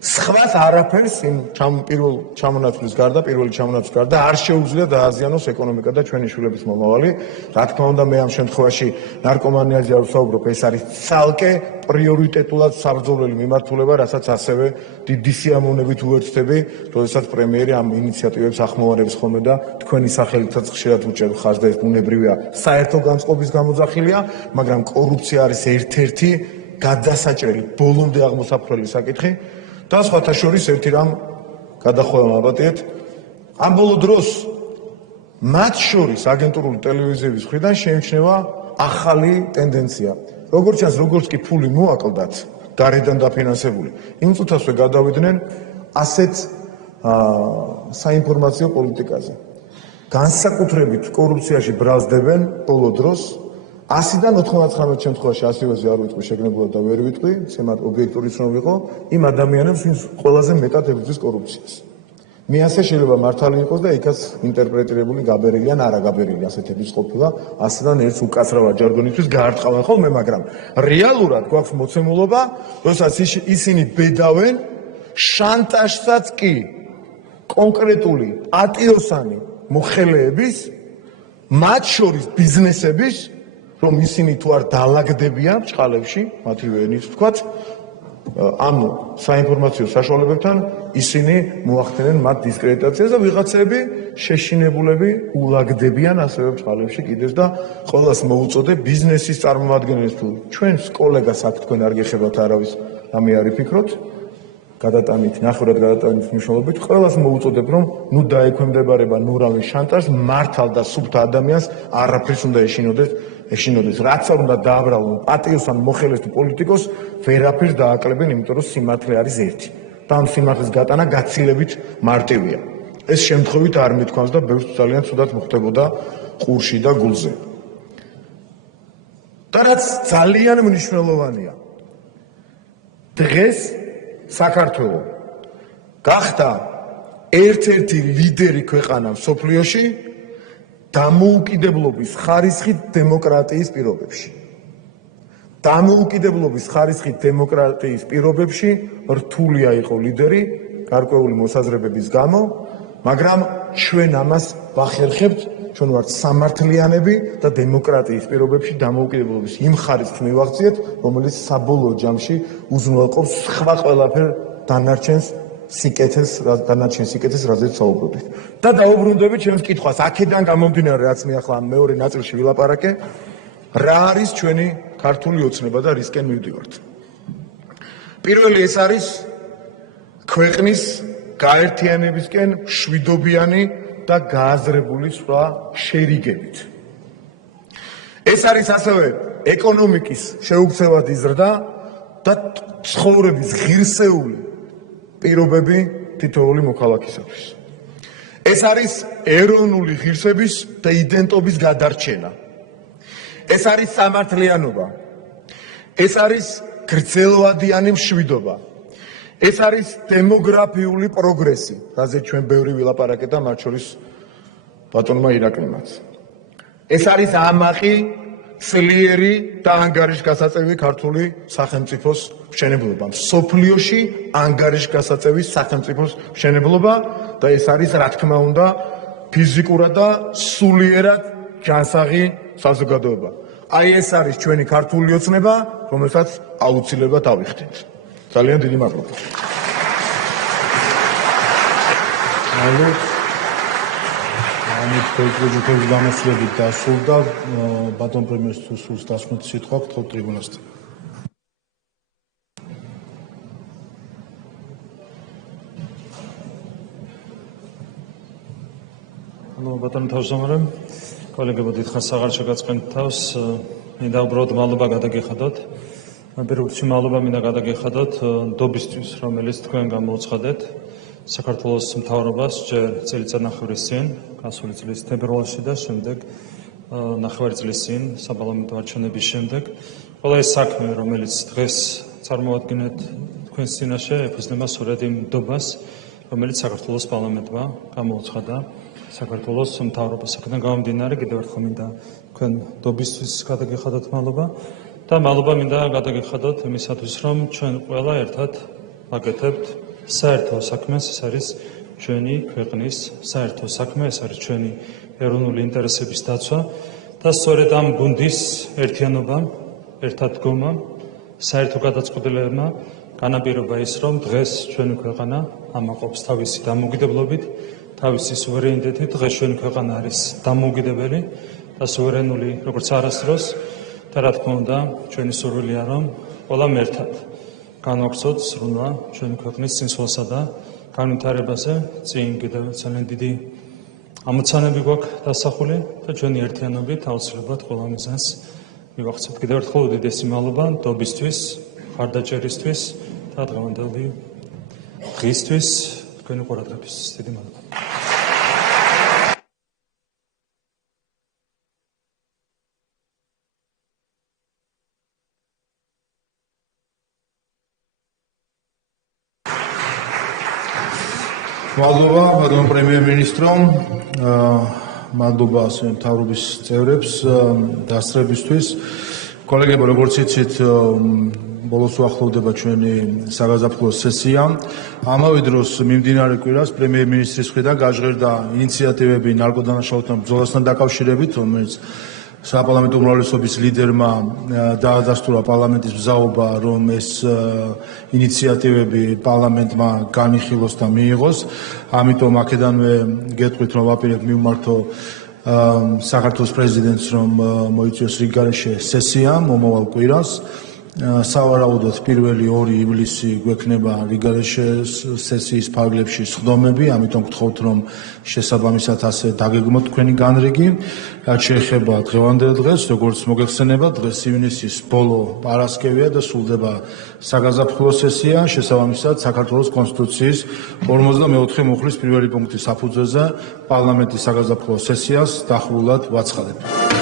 სხვას არაფერს იმ პირველ ჩამონაცვლის გარდა არ შეუძლია დააზიანოს ეკონომიკა და ჩვენი შვილების მომავალი. რა თქმა უნდა, მე ამ შემთხვევაში ნარკომანიაზე არ ვსაუბრობ, ეს არის ცალკე პრიორიტეტულად საბრძოლელი მიმართულება, რასაც ასევე დიდი სიამოვნებით უერთდები, როდესაც პრემიერი ამ ინიციატივებს ახმოვანებს ხოლმე და თქვენი სახელითაც ხშირად უჭერ ხაზს და ეს ბუნებრივია, საერთო განწყობის გამოძახილია, მაგრამ კორუფცია არის ერთ-ერთი გადასაჭრელი, ბოლომდე აღმოსაფრთხელი საკითხი. და სხვათა შორის ერთი რამ გადახვევა მაბატიეთ, ამ ბოლო დროს მათ შორის აგენტურული ტელევიზიების მხრიდან შეიმჩნევა ახალი ტენდენცია. როგორც ჩანს, როგორც კი ფული მოაკლდათ გარედან დაფინანსებული, იმ წუთასვე გადავიდნენ ასეთ საინფორმაციო პოლიტიკაზე. განსაკუთრებით კორუფციაში ბრაზდებენ ბოლო დროს 100-დან 99 შემთხვევაში 100-ზე არ ვიტყვი შეგნებულად და ვერ ვიტყვი, ცემათ ობიექტური ცნობა იყო იმ ადამიანებს, ვინც ყველაზე მეტად ებრძვის კორუფციას. მე ასე შეიძლება მართალი იყოს და იქაც ინტერპრეტირებული გაბერილი ან არაგაბერილი ასეთების ყოფილა 100-დან 1-ს უკაცრავად ჯარგონისთვის გაარტყავენ ხოლმე, მაგრამ რეალურად გვაქვს მოცემულობა, როდესაც ისინი ბედავენ შანტაჟსაც კი კონკრეტული პატიოსანი მოხელეების, მათ შორის ბიზნესების, რომ ისინი თუ არ დაალაგდებიან ბჭყალებში, მათივე ენით ვთქვათ, ამ საინფორმაციო საშუალებებთან ისინი მოახდენენ მათ დისკრედიტაციას და ვიღაცები შეშინებულები ულაგდებიან ასევე ბჭყალებში კიდეს და ყველას მოუწოდე ბიზნესის წარმომადგენლებს თუ ჩვენს კოლეგას აქ თქვენ არ გეხებათ არავის ამე არ იფიქროთ გადატანით, ნახევრად გადატანით მნიშვნელობით, ყველას მოუწოდებ, რომ ნუ დაექვემდებარება ნურავის შანტაჟს, მართალ და სუფთა ადამიანს არაფერს უნდა ეშინოდეს, რაც არ უნდა დააბრალონ პატიოს ან მოხელეს თუ პოლიტიკოს, ვერაფერს დააკლებენ, იმიტომ რომ სიმართლე არის ერთი. და ამ სიმართლის გატანა გაცილებით მარტივია. ეს შემთხვევით არ მithქვამს და ბევრს ძალიან ცუდად მოხდებოდა ყურში და გულზე. და რაც ძალიან მნიშვნელოვანია, დღეს საქართველო გახდა ერთ-ერთი ლიდერი ქვეყანა მსოფლიოში დამოუკიდებლობის ხარისხით დემოკრატიის პირობებში. დამოუკიდებლობის ხარისხით დემოკრატიის პირობებში რთულია იყო ლიდერი გარკვეული მოსაზრებების გამო, მაგრამ ჩვენ ამას ვახერხებთ, ჩვენ ვართ სამართლიანები და დემოკრატიის პირობებში დამოუკიდებლობის იმ ხარისხს მივაღწიეთ, რომელიც საბოლოო ჯამში უზრუნველყოფს სხვა ყველაფერ დანარჩენ სიკეთეს, რაზეც საუბრობთ. და დაუბრუნდები ჩემს კითხვას, აქედან გამომდინარე, რაც მე ახლა მეორე ნაწილში ვილაპარაკე, რა არის ჩვენი ქართული ოცნება და რისკენ მივდივართ. პირველი ეს არის ქვეყნის გაერთიანებისკენ მშვიდობიანი და გააზრებული სხვა შერიგებით. ეს არის ასევე ეკონომიკის შეუქცევადი ზრდა და ცხოვრების ღირსეული პირობები თითოეული მოქალაქისათვის. ეს არის ეროვნული ღირსების და იდენტობის გადარჩენა. ეს არის სამართლიანობა. ეს არის გრძელვადიანი მშვიდობა. ეს არის დემოგრაფიული პროგრესი, რაზეც ჩვენ ბევრი ვილაპარაკეთ და მათ შორის ბატონმა ირაკლიმაც. ეს არის ამაყი, ძლიერი და ანგარიშგასაწევი ქართული სახელმწიფოს მშენებლობა. მსოფლიოში ანგარიშგასაწევი სახელმწიფოს მშენებლობა და ეს არის, რა თქმა უნდა, ფიზიკურად და სულიერად ჯანსაღი საზოგადოება. აი ეს არის ჩვენი ქართული ოცნება, რომელსაც აუცილებლად ავიხდით. ძალიან დიდი მადლობა. ამით პროექტების გამოსვლებით დასრულდა ბატონ პრემიერს თუ სულს დასმით სიტყვა გთხოვ ტრიბუნასთან. ბატონო თავმჯდომარე, კოლეგებო, დიდხანს აღარ შეგაწყენთ თავს, მინდა უბრალოდ მადლობა გადაგიხადოთ. პირველ რიგში მადლობა მინდა გადაგიხადოთ ნდობისთვის, რომელიც თქვენ გამოუცხადეთ საქართველოს მთავრობას ჯერ წელიწადნახევრის წინ, გასული წლის თებერვალში და შემდეგ ნახევარი წლის წინ საპარლამენტო არჩევნების შემდეგ ყველა ეს საქმე, რომელიც დღეს წარმოადგენთ თქვენს წინაშე, ეფუძნება სწორედ იმ ნდობას, რომელიც საქართველოს პარლამენტმა გამოუცხადა საქართველოს მთავრობას. აქედან გამომდინარე, კიდევ ერთხელ მინდა თქვენ ნდობისთვის გადაგიხადოთ მადლობა და მადლობა მინდა გადაგიხადოთ იმისათვის, რომ ჩვენ ყველა ერთად ვაკეთებთ საერთო საქმეს, ეს არის ჩვენი ქვეყნის საერთო საქმე, ეს არის ჩვენი ეროვნული ინტერესების დაცვა და სწორედ ამ გუნდის ერთიანობამ, ერთად დგომამ, საერთო გადაწყვეტილებებმა განაპირობა ის, რომ დღეს ჩვენი ქვეყანა ამაყობს თავისი დამოუკიდებლობით, თავისი სუვერენიტეტით. დღეს ჩვენი ქვეყანა არის დამოუკიდებელი და სუვერენული, როგორც არასდროს და რა თქმა უნდა, ჩვენი სურვილია, რომ ყველამ ერთად განვაგრძოთ სრულა ჩვენი ქვეყნის წინსვლასა და განვითარებაზე. წინ კიდევ ძალიან დიდი ამოცანები გვაქვს დასახული და ჩვენი ერთიანობით აუცილებლად ყველა მიზანს მივახცევთ. კიდევ ერთხელ უდიდესი მადლობა ნდობისთვის, ხარდაჭერისთვის და დღევანდელი დღისთვის თქვენი ყურადღებისთვის. დიდი მადლობა. მადლობა ბატონ პრემიერ-მინისტრო, მადლობა მთავრობის წევრებს დასწრებისთვის. კოლეგებო, როგორც იცით, ბოლოს უახლოვდება ჩვენი საგაზაფხულო სესია. ამავე დროს მიმდინარე კვირას პრემიერ-მინისტრის მხრიდან გაჟღერდა ინიციატივები ნარკოდანაშაულთან ბრძოლასთან დაკავშირებით, რომელიც საპარლამენტო უმრავლესობის ლიდერმა დაადასტურა პარლამენტის მზაობა, რომ ეს ინიციატივები პარლამენტმა განიხილოს და მიიღოს. ამიტომ აქედანვე გეტყვით, რომ ვაპირებ მივმართო საქართველოს პრეზიდენტს, რომ მოიწვიოს რიგგარეშე სესია მომავალ კვირას. სავარაუდოდ 1 ივლისი გვექნება რიგგარეშე სესიის ფარგლებში სხდომები, ამიტომ გთხოვთ, რომ შესაბამისად ასე დაგეგმოთ თქვენი განრიგი. რაც შეეხება დღევანდელ დღეს, როგორც მოგეხსენება, დღეს ივნისის ბოლო პარასკევია და სრულდება საგაზაფხულო სესია, შესაბამისად საქართველოს კონსტიტუციის 54 მუხლის 1 პუნქტის საფუძველზე პარლამენტის საგაზაფხულო სესიას დახურულად ვაცხადებთ.